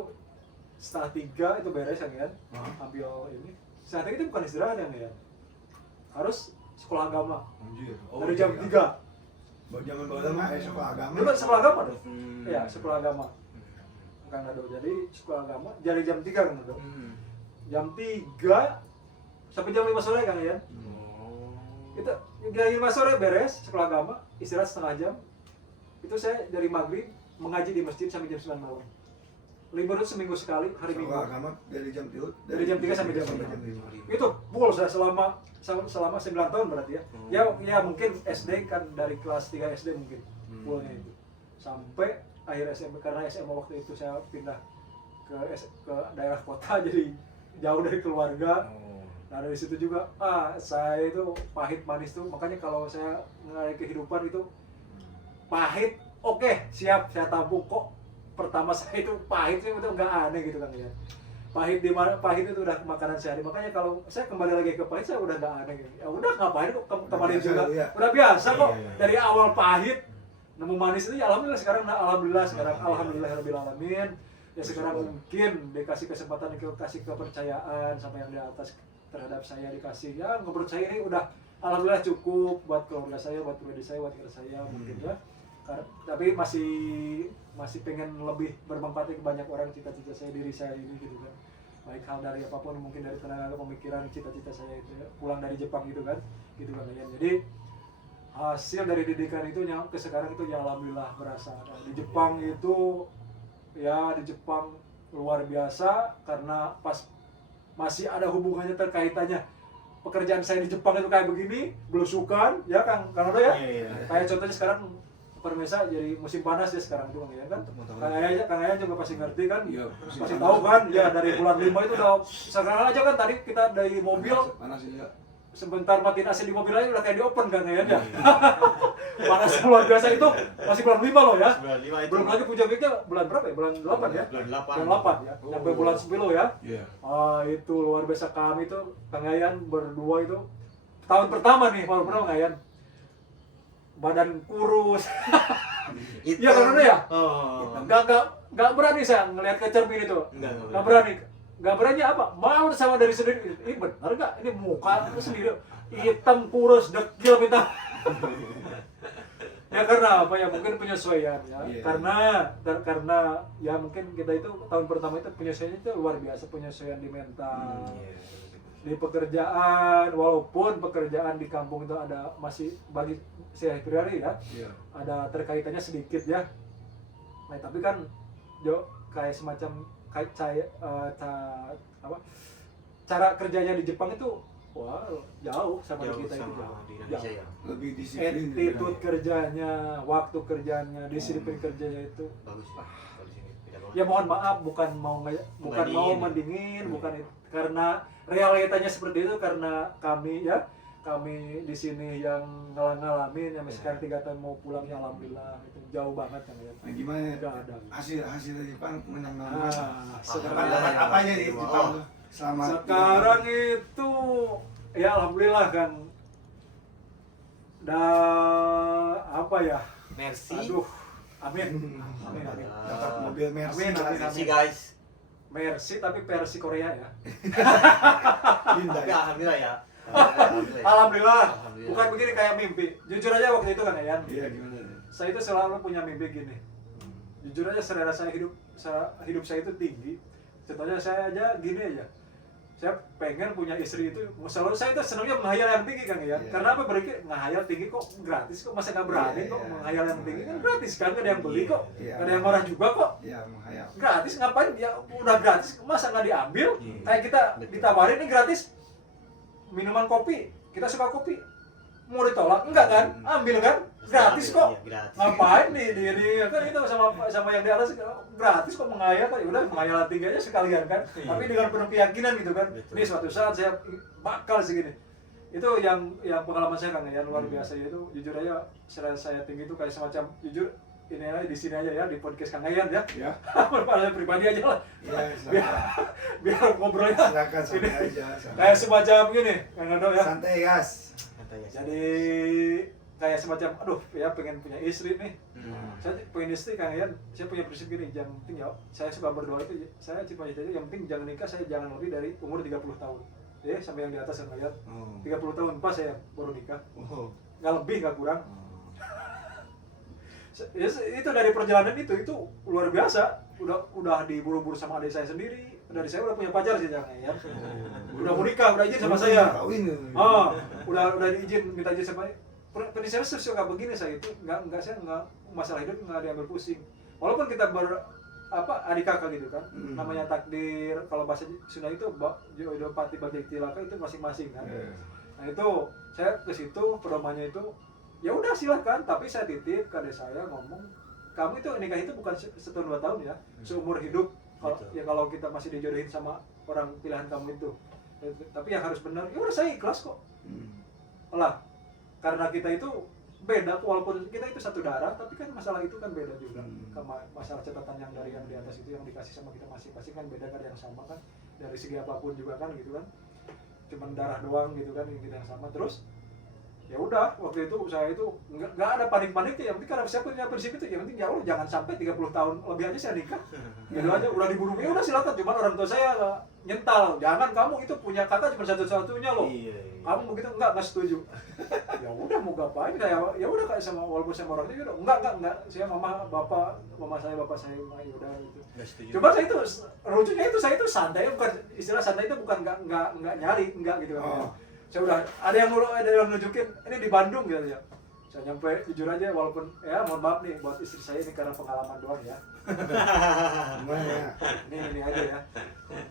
2:30 itu beres kan, ambil ini. 2:30 itu bukan istirahat ya, harus sekolah agama. Dari jam 3. Zaman dulu mah sekolah agama. Dulu sekolah agama dong. Iya, sekolah agama. Bukan ada. Jadi sekolah agama dari jam 3 kan ada. Jam 3 sampai jam 5 sore kan ya. Itu jam 5 sore beres sekolah agama, istirahat setengah jam. Itu saya dari maghrib mengaji di masjid sampai jam 9 malam. Libur itu seminggu sekali, hari Minggu. Sekolah agama dari jam 3 sampai jam 5. Itu full saya selama 9 tahun berarti ya. Ya mungkin SD kan, dari kelas 3 SD mungkin fullnya itu. Sampai akhir SMP, karena SMA waktu itu saya pindah ke daerah kota, jadi jauh dari keluarga. Nah dari situ juga saya itu pahit manis tuh, makanya kalau saya mengalami kehidupan itu pahit, oke, siap saya tabung. Kok pertama saya itu pahit sih, itu nggak aneh gitu kan ya. Pahit itu udah makanan sehari, makanya kalau saya kembali lagi ke pahit saya udah nggak aneh gitu. Ya udah, ngapain kok kembali juga, udah biasa kok. Dari awal pahit nemu manis itu ya alhamdulillah sekarang. Alhamdulillahirabbil alamin. Ya sekarang mungkin dikasih kesempatan, dikasih kepercayaan sama yang di atas terhadap saya, dikasih ya menurut saya ini udah alhamdulillah cukup buat keluarga saya, buat pribadi saya, buat kita saya mungkin ya. Tapi masih pengen lebih bermanfaat ke banyak orang, cita-cita saya, diri saya ini gitu kan. Baik hal dari apapun, mungkin dari tenaga pemikiran, cita-cita saya itu ya, pulang dari Jepang gitu kan ya. Jadi hasil dari didikan itu yang ke sekarang itu ya alhamdulillah berasa. Nah, di Jepang itu ya, di Jepang luar biasa, karena pas masih ada hubungannya, terkaitannya pekerjaan saya di Jepang itu kayak begini, belusukan ya Kang Kanado ya. Kayak contohnya sekarang Permesa jadi musim panas ya sekarang itu kan. Kang Ayah juga pasti ngerti kan, pasti tahu kan ya, dari bulan 5 itu udah sekarang aja kan, tadi kita dari mobil panas ya. Sebentar matiin AC di mobil aja udah kayak di open kan ya. Panas luar biasa itu, masih bulan 5 loh ya. Belum lagi Puncaknya bulan berapa ya? Bulan 8 ya? Bulan 8 ya. Sampai bulan 10 ya. Itu luar biasa. Kami itu Kang Ayan berdua itu tahun pertama nih, tahun pertama Kang Ayan. Badan kurus. Iya kan ya? Enggak berani saya ngelihat ke cermin itu. Enggak berani. Gak berani apa? Malu sama dari sendiri. Ini benar gak? Ini muka sendiri hitam, kurus, dekil, minta. Ya karena apa ya? Mungkin penyesuaian ya. Karena ya mungkin kita itu tahun pertama itu penyesuaiannya itu luar biasa, penyesuaian di mental. Di pekerjaan, walaupun pekerjaan di kampung itu ada masih bagi saya pribadi ya. Ada terkaitannya sedikit ya. Nah tapi kan kayak semacam kayak cara kerjanya di Jepang itu wah jauh sama di kita itu sama jauh. di Indonesia ya. Lebih disiplin. Attitude kerjanya, waktu kerjanya, disiplin kerjanya itu. Bagus ya. Kalau di sini beda banget. Ya mohon maaf bukan mau Bandingin. mendingin, Hmm. bukan itu. Karena realitanya seperti itu karena kami di sini yang ngalamin yang sekarang 3 tahun mau pulang ya alhamdulillah itu jauh banget kan ya. Nah, gimana Nggak ada. hasil di Jepang menang Sekarang apa aja di Jepang tuh selama sekarang itu ya alhamdulillah kan apa ya, Merci. aduh amin amin amin dapat mobil Mercy Amin, amin, Merci guys. Mercy tapi versi Korea ya. Hyundai. Tapi alhamdulillah ya. Alhamdulillah. Alhamdulillah. Bukan begini kayak mimpi. Jujur aja waktu itu kan ya. Iya gimana? Saya itu selalu punya mimpi gini. Jujur aja selera saya hidup saya itu tinggi. Contohnya saya aja gini aja. Saya pengen punya istri itu. Selalu saya itu senangnya menghayal yang tinggi kan ya. Iya. Karena apa berarti menghayal tinggi kok gratis kok masa nggak berani Iya, kok iya. menghayal yang tinggi kan gratis kan nggak ada yang beli kok. Iya. Nggak ada yang marah juga kok. Iya menghayal. Gratis ngapain ya udah gratis masa nggak diambil. Iya. Kayak kita Betul. ditawarin ini gratis minuman kopi, kita suka kopi, mau ditolak enggak kan, ambil kan, gratis kok. Iya, gratis. Ngapain di kan itu sama yang di atas gratis kok menghayal kan, ya udah menghayal tinggi aja sekalian kan. Iya. Tapi dengan penuh keyakinan gitu kan, Betul. ini suatu saat saya bakal segini. Itu yang pengalaman saya kan ya luar biasa itu. Jujur aja selera saya tinggi itu kayak semacam jujur ini aja di sini aja ya di podcast Kang Ayan ya. Ya. Pada pribadi aja lah. Iya Biar ngobrolnya silakan santai ini. aja. santai. Kayak semacam gini, Kang Ando ya. Santai guys. Santai ya. Jadi kayak semacam aduh ya pengen punya istri nih. Saya pengen istri Kang Ayan, saya punya prinsip gini, yang penting ya saya suka berdoa itu saya cita-cita yang penting jangan nikah saya jangan lebih dari umur 30 tahun. Ya sampai yang di atas Kang Ayan. Oh. 30 tahun pas saya baru nikah. Oh. Nggak lebih nggak kurang. Itu dari perjalanan itu luar biasa. Udah diburu-buru sama adik saya sendiri. Dari saya udah punya pacar sih Kang Ayan. Udah mau nikah, udah izin sama saya. Kawin. Oh, udah diizin minta izin sama saya suka begini saya itu saya nggak masalah hidup nggak diambil pusing walaupun kita adik kakak gitu kan namanya takdir kalau bahasa Sunda itu jodoh pati bagi tilaka itu masing-masing kan. Nah itu saya ke situ pedomannya itu ya udah silahkan tapi saya titip ke adik saya ngomong kamu itu nikah itu bukan setahun 2 tahun ya seumur hidup kalau kita masih dijodohin sama orang pilihan kamu itu tapi yang harus benar ya udah saya ikhlas kok lah karena kita itu beda walaupun kita itu satu darah tapi kan masalah itu kan beda juga sama masalah catatan yang dari yang di atas itu yang dikasih sama kita masing-masing kan beda kan yang sama kan dari segi apapun juga kan gitu kan cuman darah doang gitu kan yang sama terus ya udah waktu itu saya itu nggak ada panik-panik ya penting karena saya punya prinsip itu yang penting ya Allah jangan sampai 30 tahun lebih aja saya nikah gitu aja udah diburu ya udah silakan cuman orang tua saya nyental jangan kamu itu punya kakak cuma satu-satunya loh kamu begitu enggak setuju ya udah mau ngapain kayak ya udah kayak sama walaupun sama orang itu enggak saya mama saya bapak saya ya udah gitu coba saya itu rujunya itu saya itu santai bukan istilah santai itu bukan enggak nyari enggak gitu kan saya udah ada yang nunjukin ini di Bandung gitu ya saya nyampe jujur aja walaupun ya mohon maaf nih buat istri saya ini karena pengalaman doang ya ini aja ya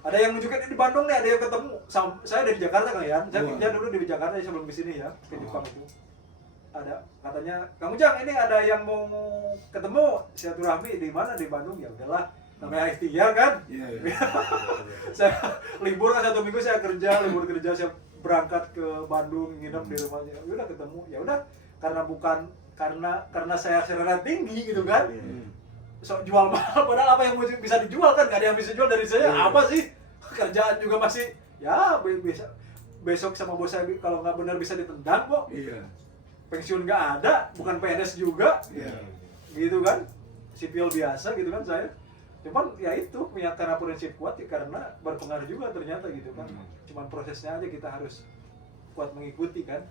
ada yang nunjukin ini di Bandung nih ada yang ketemu saya dari Jakarta kan ya saya kerja dulu di Jakarta sebelum kesini ya ke Jepang itu ada katanya Kang Ujang ini ada yang mau ketemu silaturahmi di mana di Bandung ya udahlah namanya ikhtiar kan saya libur kan 1 minggu saya libur kerja saya berangkat ke Bandung nginep di rumahnya udah ketemu ya udah karena saya selera tinggi gitu kan so jual mahal padahal apa yang bisa dijual kan gak ada yang bisa jual dari saya apa sih kerjaan juga masih ya besok sama bos saya kalau nggak benar bisa ditendang kok pensiun nggak ada bukan PNS juga gitu kan sipil biasa gitu kan saya cuman ya itu punya karena prinsip kuat ya karena berpengaruh juga ternyata gitu kan cuman prosesnya aja kita harus kuat mengikuti kan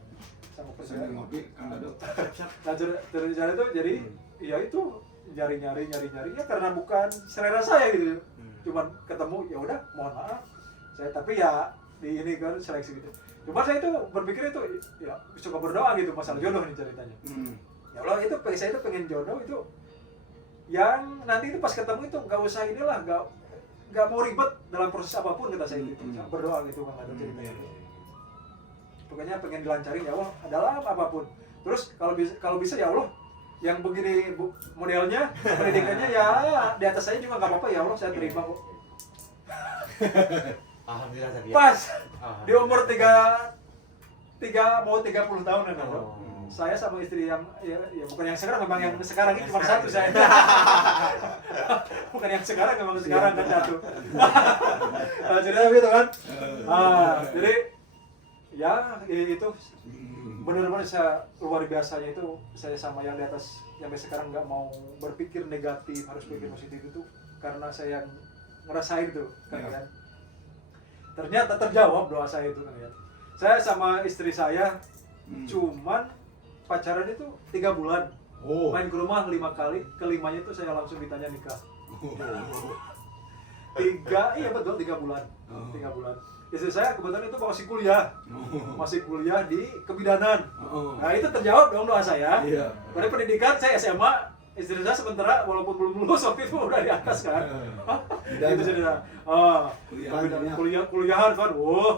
sama perjalanan nah cara itu jadi ya itu nyari ya karena bukan selera saya gitu cuman ketemu ya udah mohon maaf saya tapi ya di ini kan seleksi gitu cuma saya itu berpikir itu ya suka berdoa gitu masalah jodoh nih ceritanya ya Allah itu saya itu pengen jodoh itu yang nanti itu pas ketemu itu nggak usah inilah, nggak mau ribet dalam proses apapun kata saya itu. Berdoa gitu kan ada ceritanya. Pokoknya pengen dilancarin ya Allah dalam apapun. Terus kalau bisa ya Allah yang begini modelnya pendidikannya ya di atas saya juga nggak apa-apa ya Allah, saya terima kok. Alhamdulillah tadi. Pas di umur 30 tahun kan. Saya sama istri yang ya bukan yang sekarang, memang yang sekarang ini cuma satu saya. Bukan yang sekarang, memang sekarang kan satu. Cerita gitu kan. Jadi ya itu benar-benar saya luar biasanya itu saya sama yang di atas sampai sekarang nggak mau berpikir negatif, harus pikir positif itu karena saya yang ngerasain tuh kan kan. Ternyata terjawab doa saya itu kan ya. Saya sama istri saya cuman pacaran itu 3 bulan, main ke rumah 5 kali, kelimanya itu saya langsung ditanya nikah. 3 bulan, 3 bulan. Istri saya kebetulan itu masih kuliah di kebidanan. Nah itu terjawab dong doa saya. Karena pendidikan saya SMA, istri saya sementara walaupun belum lulus waktu itu udah di atas kan. Itu cerita. Kuliahan kan,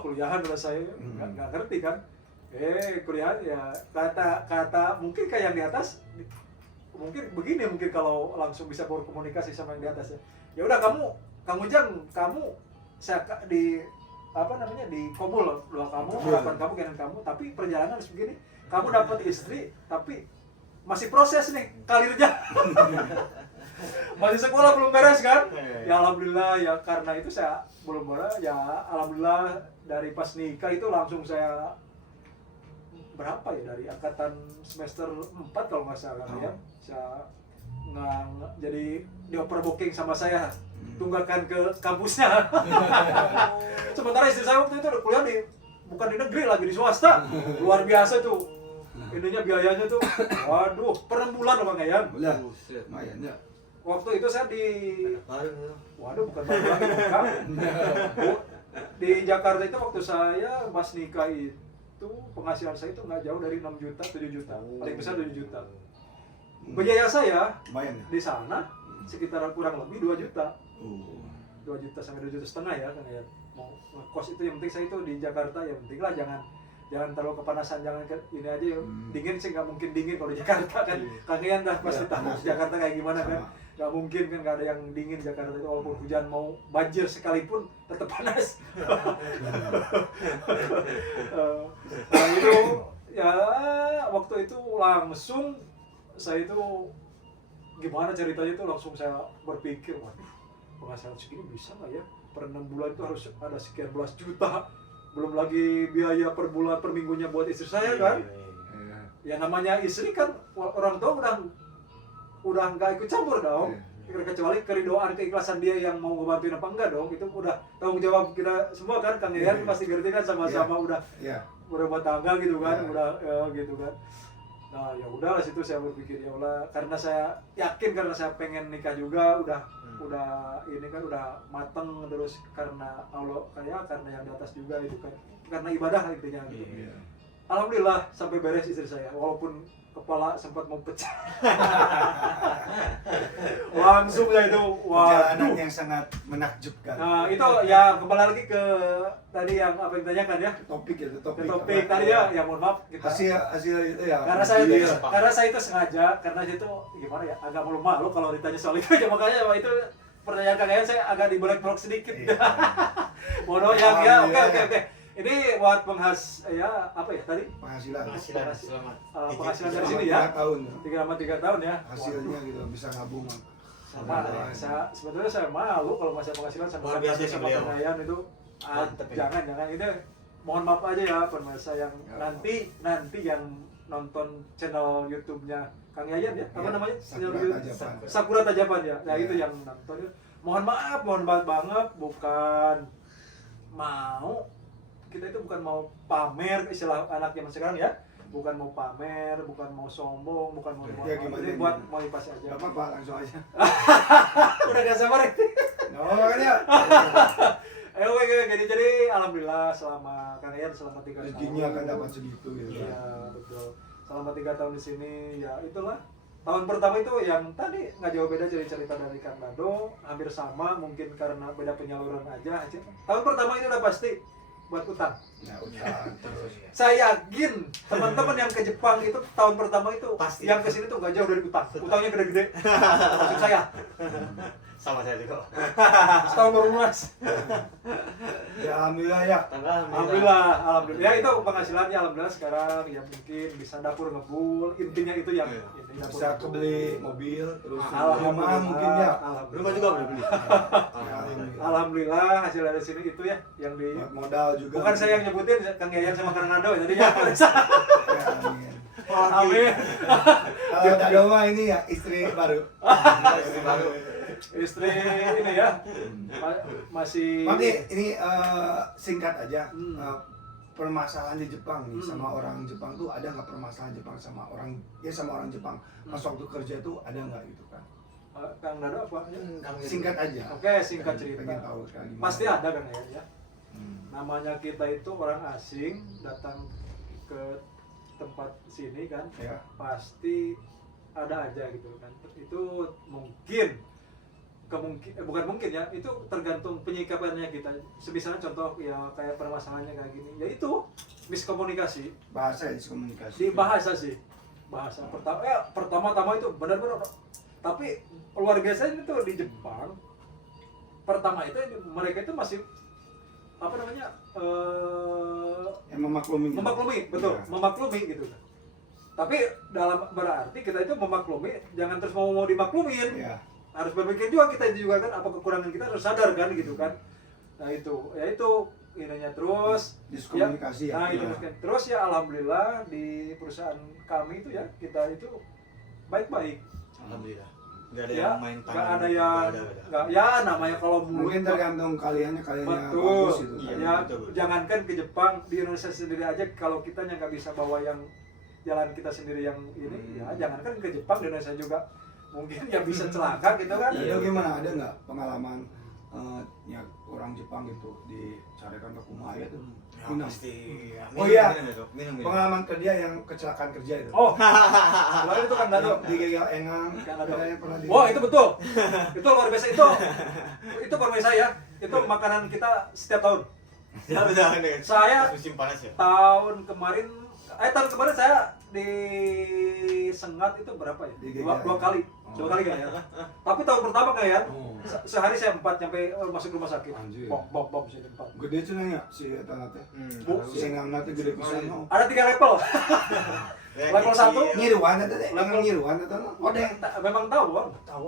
kuliahan udah saya nggak ngerti kan. Kuliah ya kata mungkin kayak yang di atas mungkin begini, mungkin kalau langsung bisa berkomunikasi sama yang di atas ya. Ya udah kamu saya di di komul doa kamu, harapan kamu, keinginan kamu, tapi perjalanan harus begini. Kamu dapat istri tapi masih proses nih karirnya. Masih sekolah belum beres kan? Ya alhamdulillah ya karena itu saya belum beres ya alhamdulillah dari pas nikah itu langsung saya berapa ya dari angkatan semester 4 kalau nggak salah ya saya jadi dioper booking sama saya tunggakan ke kampusnya. Sementara istri saya waktu itu kuliah bukan di negeri lagi di swasta, luar biasa tuh ininya biayanya tuh waduh per 6 bulan loh Bang Yayan. Lumayan ya. Waktu itu saya waduh bukan baru lagi bukan. Di Jakarta itu waktu saya pas nikah itu penghasilan saya itu nggak jauh dari 6 juta, 7 juta, paling besar 7 juta. Biaya saya di sana sekitar kurang lebih 2 juta. 2 juta sampai 2 juta setengah ya kan ya. Mau ngekos itu yang penting saya itu di Jakarta ya penting lah jangan terlalu kepanasan, jangan ini aja ya. Dingin sih nggak mungkin dingin kalau di Jakarta kan. Kangen dah pasti tahu Jakarta kayak gimana kan. Nggak mungkin kan, nggak ada yang dingin Jakarta itu walaupun hujan mau banjir sekalipun tetap panas. Nah itu ya waktu itu langsung saya itu gimana ceritanya itu langsung saya berpikir waduh penghasilan segini bisa nggak ya per 6 bulan itu harus ada sekian belas juta, belum lagi biaya per bulan per minggunya buat istri saya kan. Ya namanya istri kan orang tua udah nggak ikut campur dong, kecuali keridoan keikhlasan dia yang mau ngebantuin apa enggak dong, itu udah tanggung jawab kita semua kan. Kang Yayan pasti ngerti kan sama-sama udah berumah tangga gitu kan, udah gitu kan. Nah ya udah situ saya berpikir ya Allah, karena saya yakin karena saya pengen nikah juga udah ini kan udah mateng terus karena Allah karena yang di atas juga itu kan karena ibadah intinya gitu. Alhamdulillah sampai beres istri saya walaupun kepala sempat mau pecah. Langsung ya itu perjalanan yang sangat menakjubkan. Nah itu ya kembali lagi ke tadi yang apa yang ditanyakan ya Topik tadi ya mohon maaf kita hasil itu ya karena saya itu sengaja karena itu gimana ya agak malu kalau ditanya soal itu aja, makanya itu pertanyaan kalian saya agak di black sedikit. Bodoh yang ya oke. Ini buat apa ya tadi? Penghasilan Selamat. Penghasilan dari sini ya. 3 tahun ya. Hasilnya gitu bisa ngabung. Sebetulnya saya malu kalau masih penghasilan sama penghasilan itu. Jangan ini mohon maaf aja ya pemirsa yang nanti yang nonton channel YouTube-nya Kang Yayan ya. Apa namanya? Sakura Tajapan ya. Nah itu yang nonton. Mohon maaf banget bukan mau kita itu bukan mau pamer istilah anak zaman sekarang ya, bukan mau pamer, bukan mau sombong, bukan mau ini buat motivasi aja. Gak apa-apa langsung aja. Udah gak sabar ya? Makanya. Oke, jadi alhamdulillah selama Kang Yayan selama 3 tahun. Rezekinya akan dapat segitu gitu. Iya betul. Selama 3 tahun di sini ya itulah tahun pertama itu yang tadi nggak jauh beda cerita dari Kang Dado, hampir sama, mungkin karena beda penyaluran aja. Tahun pertama ini udah pasti buat utang. Ya udah. Saya yakin teman-teman yang ke Jepang itu tahun pertama itu Pasti. yang ke sini tuh nggak jauh dari utang. Utangnya gede-gede. Maksud saya Sama saya juga. setahun baru lunas. Ya alhamdulillah ya. Alhamdulillah. Ya itu penghasilannya alhamdulillah sekarang ya mungkin bisa dapur ngebul. Intinya itu yang Iya. intinya dapur Bisa ngebul. kebeli mobil terus Alhamdulillah. rumah mungkin ya. Rumah juga boleh beli. Alhamdulillah hasil dari sini itu ya yang di Buat modal juga. bukan saya yang nyebutin Kang Yayan sama Kang Nado jadi ya. Ya, amin. Amin. Kalau Dado mah ini ya istri baru. Istri baru. Istri ini ya masih Mami ini singkat aja. Hmm. Permasalahan di Jepang nih Hmm. sama orang Jepang tuh ada nggak permasalahan Jepang sama orang Jepang pas waktu kerja tuh ada nggak gitu kan? Kang Nado apa? Singkat aja. Oke, singkat cerita. Pengen tahu sekali. Pasti ada kan ya. Hmm. Namanya kita itu orang asing datang ke tempat sini kan, Ya. pasti ada aja gitu kan. Itu bukan mungkin ya, itu tergantung penyikapannya kita. Semisal contoh ya kayak permasalahannya kayak gini, yaitu miskomunikasi Bahasa komunikasi. di bahasa sih. Bahasa pertama-tama itu benar-benar, tapi luar biasa itu di Jepang. Pertama itu mereka itu masih apa namanya Yang memaklumi. betul, Ya. memaklumi gitu kan. Tapi dalam berarti kita itu memaklumi, jangan terus mau dimaklumin. Ya. Harus berpikir juga kita itu juga kan, apa kekurangan kita harus sadar kan gitu kan. Nah itu ininya terus Diskomunikasi ya. nah itu Ya. terus ya alhamdulillah di perusahaan kami itu ya kita itu baik-baik. Alhamdulillah. Gak ada Ya, yang main tangan. nggak ada yang Nggak ada. nggak ya namanya kalau mulut Mungkin tergantung kaliannya betul bagus gitu. Iya, ya betul. jangankan ke Jepang, di Indonesia sendiri aja kalau kitanya nggak bisa bawa yang jalan kita sendiri yang ini ya jangankan ke Jepang, di Indonesia juga mungkin ya bisa celaka gitu kan. Iya, gimana ada nggak pengalaman ya orang Jepang gitu dicarikan ke Kumaya tuh? Ya, Minum. pasti. Oh iya. Minum. Pengalaman kerja yang kecelakaan kerja itu. Oh selain itu kan Dado Digegal engang. Kan ada. Ada yang pernah wah itu betul, itu luar biasa itu baru saya itu makanan kita setiap tahun. Ya benar nih. Saya musim panas ya. tahun kemarin saya disengat itu berapa ya? Dua kali. Oh. 2 kali kan ya. Tapi tahun pertama kan ya, Oh. sehari saya 4 sampai masuk rumah sakit. Anjir. Bok saya 4. Gede cenanya si eta teh. Bu, Si engang teh gede pisan. Oh. Ada 3 level. Level 1 Ngiruan eta teh. Level- Engang ngiruan eta mah. Odeng. memang tahu, Bang. Tahu.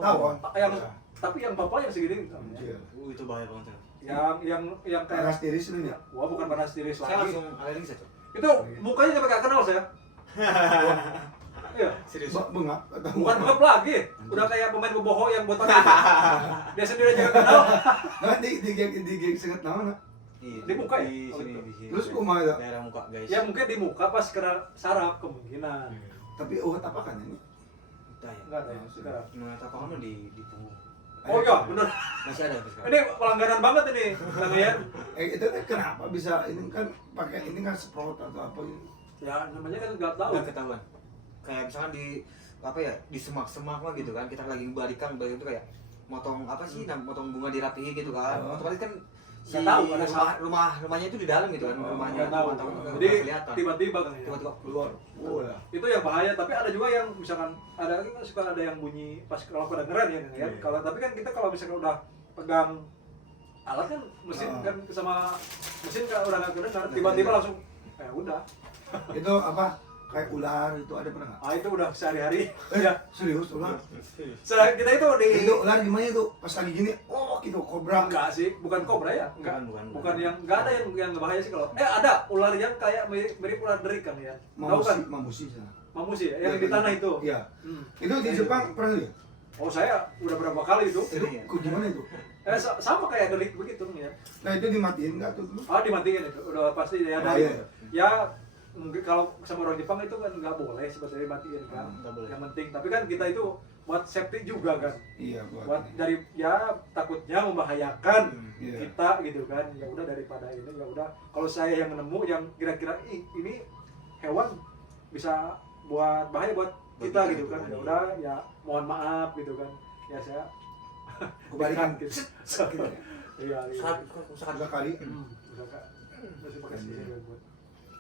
Yang tapi yang bapak yang segini. Anjir. Itu bahaya banget. Yang kayak Panas tiris lu ya. wah bukan panas tiris Saya lagi. langsung alergi satu. Itu mukanya sampai gak kenal saya. Iya. Serius. Bengap atau Bukan bengap lagi, udah kayak pemain boboho yang botak gitu. Dia sendiri aja gak kenal. Nah, di geng sengat naon. Iya. Di muka ya? Di Oh, sini gitu. di sini. Terus kumaha ya? Daerah muka guys. Ya mungkin di muka pas kena saraf kemungkinan. Tapi apa kan ini? Entah ya. Enggak ada ya sekarang. Gimana tapakannya di punggung. Oh iya, bener. Masih ada sampai sekarang. Ini pelanggaran banget ini, Kang Ian. Itu teh kenapa bisa ini kan pakai ini kan semprot atau apa ini? Ya namanya kan nggak tahu. Nggak ketahuan. Kayak misalkan di apa ya, di semak-semak lah gitu kan, kita lagi balikan itu kayak motong apa sih, motong bunga dirapihin gitu kan. Oh. Otomatis kan si Nggak tahu, ada rumahnya itu di dalam gitu kan, Oh, rumahnya Nggak tahu. mantau nggak Jadi kelihatan. tiba-tiba kan ya. Tiba-tiba Keluar. Oh ya. Itu yang bahaya, tapi ada juga yang misalkan ada kan suka ada yang bunyi pas kalau kedengeran ya kan. Iya. Kalau tapi kan kita kalau misalkan udah pegang alat kan mesin Oh. kan sama mesin kan udah nggak kedengar, tiba-tiba langsung udah. Itu apa? Kayak ular itu ada pernah nggak? Ah itu udah sehari-hari. Ya. Serius ular? Selain kita itu di Itu ular gimana itu? Pas lagi gini, oh gitu kobra. enggak sih, bukan kobra ya? Enggak. Bukan. Yang enggak ada yang bahaya sih kalau. Ada ular yang kayak mirip ular derik kan ya. Tahu kan? Mamusi sana. Mamusi ya, yang Iya, di tanah itu. Iya. Hmm. Itu di Jepang pernah ya? Oh saya udah berapa kali itu? Itu gimana itu? Sama kayak derik begitu ya. Nah itu dimatiin nggak tuh? Dimatiin itu. Udah pasti ya ada. Oh, iya. Ya mungkin kalau sama orang Jepang itu kan nggak boleh sebetulnya dimatiin kan. Nggak boleh. Yang penting. Tapi kan kita itu buat safety juga kan. Iya Buat dari ya takutnya membahayakan Iya. kita gitu kan. Ya udah daripada ini ya udah. Kalau saya yang nemu yang kira-kira ini hewan bisa buat bahaya buat kita gitu kan. Ya udah ya mohon maaf gitu kan. Ya saya Kebalikan. gitu. Sakit ya. Iya, iya. Usaha kali. Udah Kak. Masih pakai sisir buat.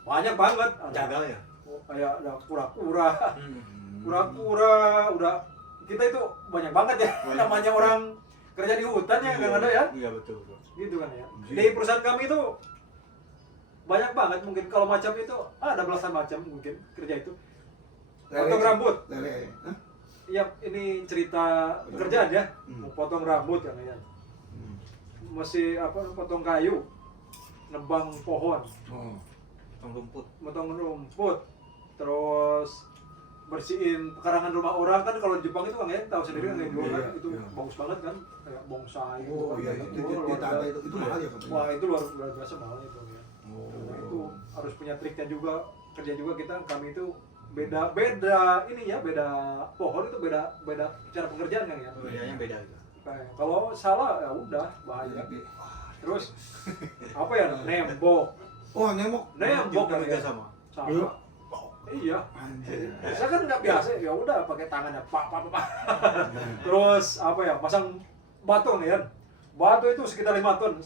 Banyak banget. Jagal ya. Kayak ada kura-kura. Hmm. Kura-kura udah kita itu banyak banget ya. Namanya orang kerja di hutan ya nggak ada ya. Iya betul. Gitu kan ya. Iya. Di perusahaan kami itu banyak banget mungkin kalau macam itu ada belasan macam mungkin kerja itu. Potong rambut. Lele. Hah? Iya, ini cerita pekerjaan ya. Hmm. Mau potong rambut kan ya. Hmm. Masih apa potong kayu. Nebang pohon, Oh. Rumput. potong rumput. Terus bersihin pekarangan rumah orang kan kalau di Jepang itu kan ya tahu sendiri kan Iya, kan iya, itu iya. bagus banget kan kayak bonsai Oh kan, iya kayak itu gitu, di luar tanda biasa. itu mahal ya katanya. Wah itu luar biasa mahal itu ya. Oh. Karena itu harus punya triknya juga kerja juga kita kami itu beda ini ya beda pohon itu beda cara pekerjaan kan ya. Bedanya beda gitu. Kayak kalau salah ya udah bahaya. Iya. Terus apa ya nembok Oh nemok. nembok kan juga ya sama. sama. Iya. Anjir. Saya kan nggak biasa, ya udah pakai tangannya pak. Terus apa ya, pasang batu nih kan. Batu itu sekitar 5 ton.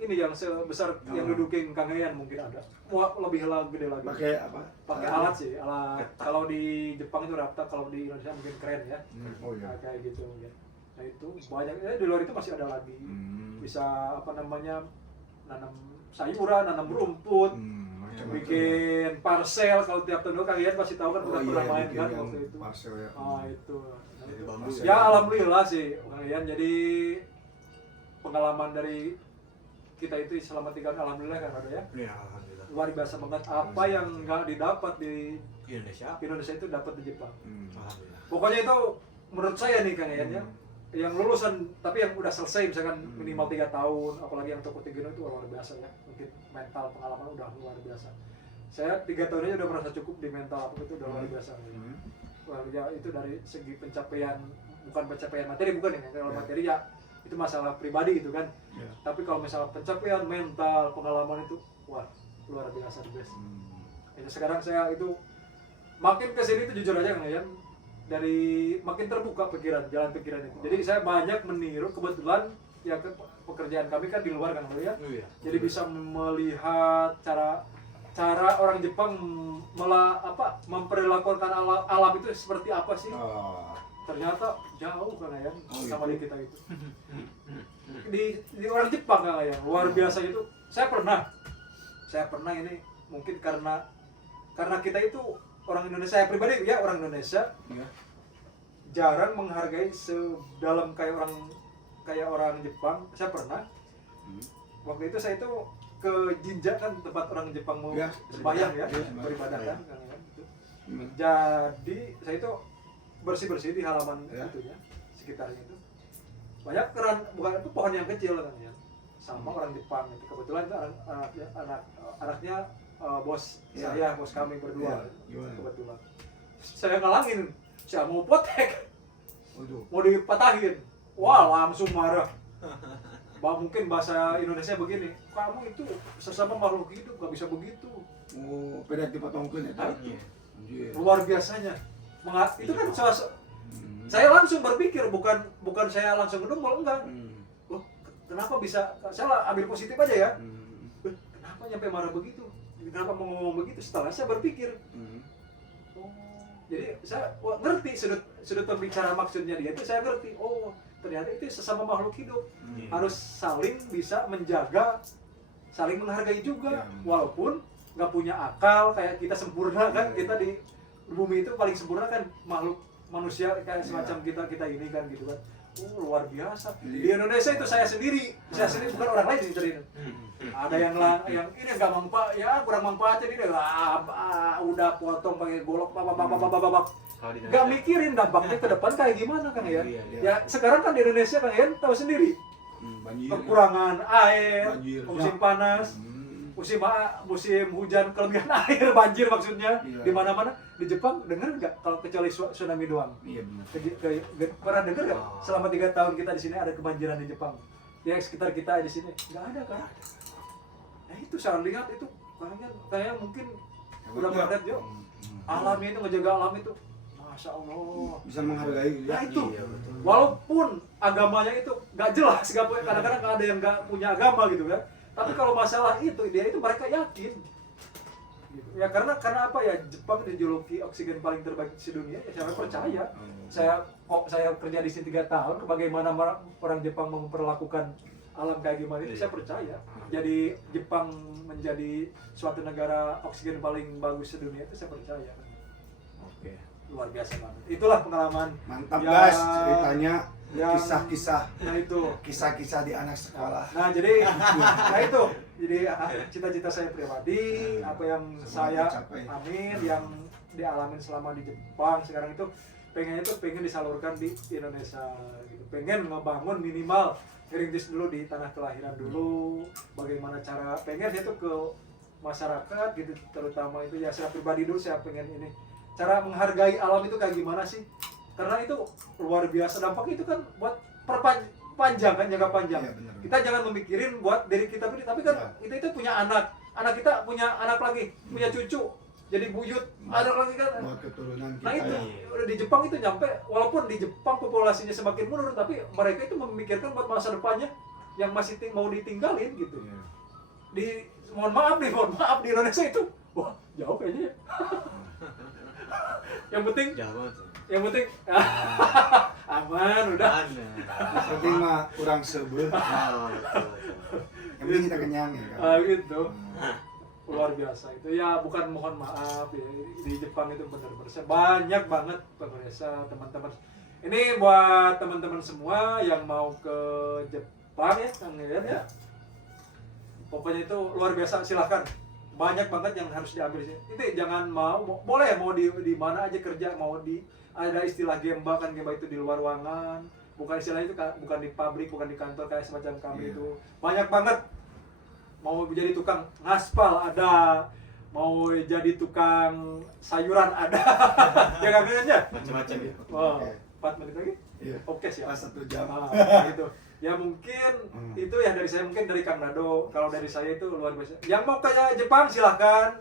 Ini yang sebesar yang dudukin Kang Yayan mungkin ada. Wah, lebih gede lagi. Pakai apa? Pakai alat sih, alat. Kalau di Jepang itu rapta, kalau di Indonesia mungkin keren ya. Oh iya. Nah, kayak gitu mungkin. Nah itu banyak ya di luar itu masih ada lagi. Bisa apa namanya nanam sayuran, nanam rumput. Macam-macam. Bikin parcel kalau tiap tahun kalian pasti tahu kan Oh pernah iya, main bikin kan yang waktu itu. parcel ya. Itu. Jadi bambu. Ya alhamdulillah sih kalian jadi pengalaman dari kita itu selama 3 tahun alhamdulillah kan ada ya. Iya, alhamdulillah. Luar biasa banget apa yang nggak didapat di Indonesia. Indonesia itu dapat di Jepang. Alhamdulillah. Pokoknya itu menurut saya nih Kang Yayan ya. Yang lulusan tapi yang udah selesai misalkan minimal 3 tahun apalagi yang toko tinggi itu luar biasa ya. Mungkin mental pengalaman udah luar biasa. Saya 3 tahun aja udah merasa cukup di mental aku itu udah luar biasa. Wah, ya itu dari segi pencapaian bukan pencapaian materi bukan ya kalau materi ya itu masalah pribadi gitu kan. Tapi kalau misalnya pencapaian mental pengalaman itu wah luar biasa the best. Ya, sekarang saya itu makin kesini itu jujur aja Kang Yayan dari makin terbuka pikiran jalan pikiran itu. Jadi saya banyak meniru kebetulan ya pekerjaan kami kan di luar kan ya. Iya. Jadi bisa melihat cara orang Jepang memperlakukan alam itu seperti apa sih? Ternyata jauh kan ya sama di kita itu. Di orang Jepang kan ya luar biasa itu. Saya pernah ini mungkin karena kita itu orang Indonesia, saya pribadi ya orang Indonesia jarang menghargai sedalam kayak orang Jepang. Saya pernah waktu itu saya itu ke Jinja kan tempat orang Jepang mau sembahyang ya, beribadah kan gitu. Jadi saya itu bersih di halaman itu ya sekitarnya itu banyak keran bukan itu pohon yang kecil kan ya sama orang Jepang itu kebetulan itu anaknya bos saya bos kami berdua kebetulan saya ngalangin saya mau potek mau dipatahin wah langsung marah mungkin bahasa Indonesia begini kamu itu sesama makhluk hidup gak bisa begitu Beda dipotongkan ya. luar biasanya itu kan saya langsung berpikir bukan saya langsung ngedumel enggak loh kenapa bisa saya ambil positif aja ya kenapa nyampe marah begitu kenapa mau ngomong begitu setelah saya berpikir jadi saya ngerti sudut pembicara maksudnya dia itu saya ngerti ternyata itu sesama makhluk hidup harus saling bisa menjaga saling menghargai juga walaupun nggak punya akal kayak kita sempurna kan kita di bumi itu paling sempurna kan makhluk manusia kayak semacam kita ini kan gitu kan luar biasa di Indonesia itu saya sendiri bukan orang lain yang cerita ada yang ini nggak manfaat ya kurang manfaatnya dia udah potong pakai golok nggak mikirin dampaknya ke depan kayak gimana kan ya ya sekarang kan di Indonesia kan ya tahu sendiri kekurangan air musim panas musim hujan kelebihan air banjir maksudnya di mana-mana di Jepang dengar nggak kalau kecuali tsunami doang pernah dengar nggak selama 3 tahun kita di sini ada kebanjiran di Jepang ya sekitar kita di sini nggak ada kan nah itu saya lihat itu kayak mungkin udah melihat yuk alamnya itu ngejaga alam itu Masya Allah. Bisa menghargai ya. Nah itu, Iya, betul. walaupun agamanya itu nggak jelas, kadang-kadang ada yang nggak punya agama gitu kan. Tapi kalau masalah itu, dia itu mereka yakin. Gitu. Ya karena apa ya, Jepang dijuluki oksigen paling terbaik di dunia, ya saya percaya. Saya kerja di sini 3 tahun, bagaimana orang Jepang memperlakukan alam kayak gimana itu saya percaya. Jadi Jepang menjadi suatu negara oksigen paling bagus sedunia itu saya percaya. Oke. Luar biasa banget. Itulah pengalaman. Mantap yang- guys ceritanya, yang- kisah-kisah Nah itu. kisah-kisah di anak sekolah. Nah jadi, nah itu. Jadi cita-cita saya pribadi, apa yang saya tercapai. amin, yang dialamin selama di Jepang sekarang itu pengen disalurkan di Indonesia gitu. Pengen ngebangun minimal ngerintis dulu di tanah kelahiran dulu, bagaimana cara pengen itu ke masyarakat gitu, terutama itu ya saya pribadi dulu saya pengen ini cara menghargai alam itu kayak gimana sih, karena itu luar biasa dampak itu kan buat perpanjang kan, jangka panjang. Iya, benar. Kita jangan memikirin buat diri kita sendiri, tapi kan Ya. kita itu punya anak kita punya anak lagi, punya cucu, jadi buyut, anak lagi kan. Buat keturunan kita. Nah itu ya. udah di Jepang itu nyampe, walaupun di Jepang populasinya semakin menurun, tapi mereka itu memikirkan buat masa depannya yang masih mau ditinggalin gitu. Iya. Mohon maaf di Indonesia itu, wah jauh kayaknya ya. yang penting Jauh banget. aman udah. Mana? Penting mah kurang sebel. Oh, betul. Yang penting kita kenyang ya kan. Gitu. Luar biasa itu ya, bukan mohon maaf ya, di Jepang itu benar-benar banyak banget pemirsa teman-teman. Ini buat teman-teman semua yang mau ke Jepang ya, Kang Yayan ya. Pokoknya itu luar biasa, silakan. Banyak banget yang harus diambil sih. Itu jangan boleh mau di mana aja kerja, mau ada istilah gemba kan, gemba itu di luar ruangan. Bukan istilah itu bukan di pabrik, bukan di kantor kayak semacam kami Iya. itu. Banyak banget. Mau jadi tukang ngaspal ada, mau jadi tukang sayuran ada. Ya kayaknya. Macam-macam ya. Wow, Oke. 4 menit lagi? Iya. Oke siap. Pas 1 jam. Gitu. Ya mungkin itu ya dari saya, mungkin dari Kang Nado. Kalau dari saya itu luar biasa. Yang mau ke Jepang silahkan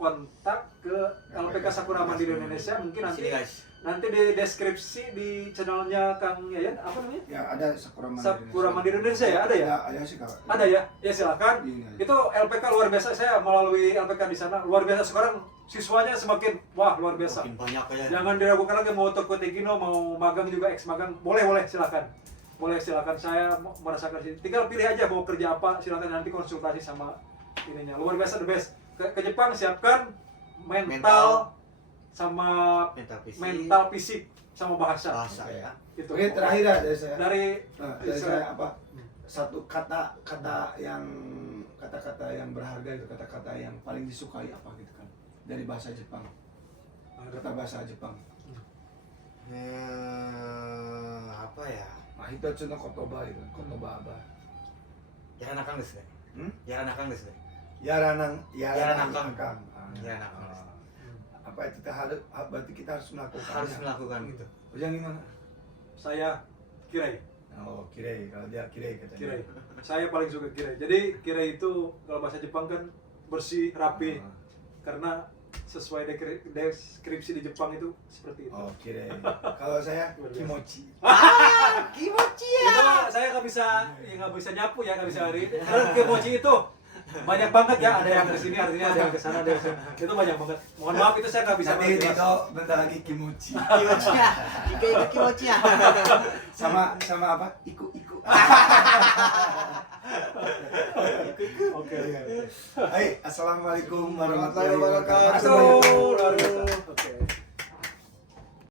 kontak ke LPK Sakura Mandiri Indonesia. Mungkin Sini guys. nanti di deskripsi di channelnya Kang Yayan apa namanya? Ya ada Sakura Mandiri. Sakura Mandiri Indonesia ya, ada ya? Ada sih Kak. Ada ya? Ya silakan. Iya. Itu LPK luar biasa, saya melalui LPK di sana luar biasa. Sekarang siswanya semakin wah luar biasa. Makin banyak ya. Jangan diragukan lagi mau Toko Tegino, mau magang juga, ex magang, boleh silakan. Boleh silakan, saya merasakan sih. Tinggal pilih aja mau kerja apa, silakan nanti konsultasi sama ininya. Luar biasa, the best. Ke Jepang siapkan mental sama mental fisik sama bahasa. Bahasa ya. Itu. Oke, terakhir ya dari saya. Dari Dari saya apa? Satu kata-kata yang berharga itu, kata-kata yang paling disukai apa gitu kan? Dari bahasa Jepang. Kata bahasa Jepang. Apa ya? Nah, Hitotsu no kotoba itu, kotoba apa? Yaranakang desu ne. Yaranakang desu ne. Yaranakang. Yaranakang. Yaranakang. Apa itu berarti kita harus melakukan. Harus melakukan gitu. Ujang gimana? saya Kirei. Oh, kirei. Kalau dia kirei katanya. Kirei. Saya paling suka kirei. Jadi kirei itu kalau bahasa Jepang kan bersih, rapi. Karena sesuai deskripsi di Jepang itu seperti itu. Oh, kirei. Kalau saya kimochi. Kimochi Itu saya nggak bisa nyapu ya, nggak bisa hari. Karena kimochi itu banyak banget ya, ada yang ke sini artinya, ada yang ke sana, ada yang kesana. Itu banyak banget. Mohon maaf itu saya nggak bisa Nanti menjelaskan. Dito bentar lagi kimochi. Kimochi ya. Ika itu kimochi ya. Sama apa? Iku. Oke. Hai, assalamualaikum warahmatullahi Warahmatullahi wabarakatuh. Masuk, luar biasa. Oke.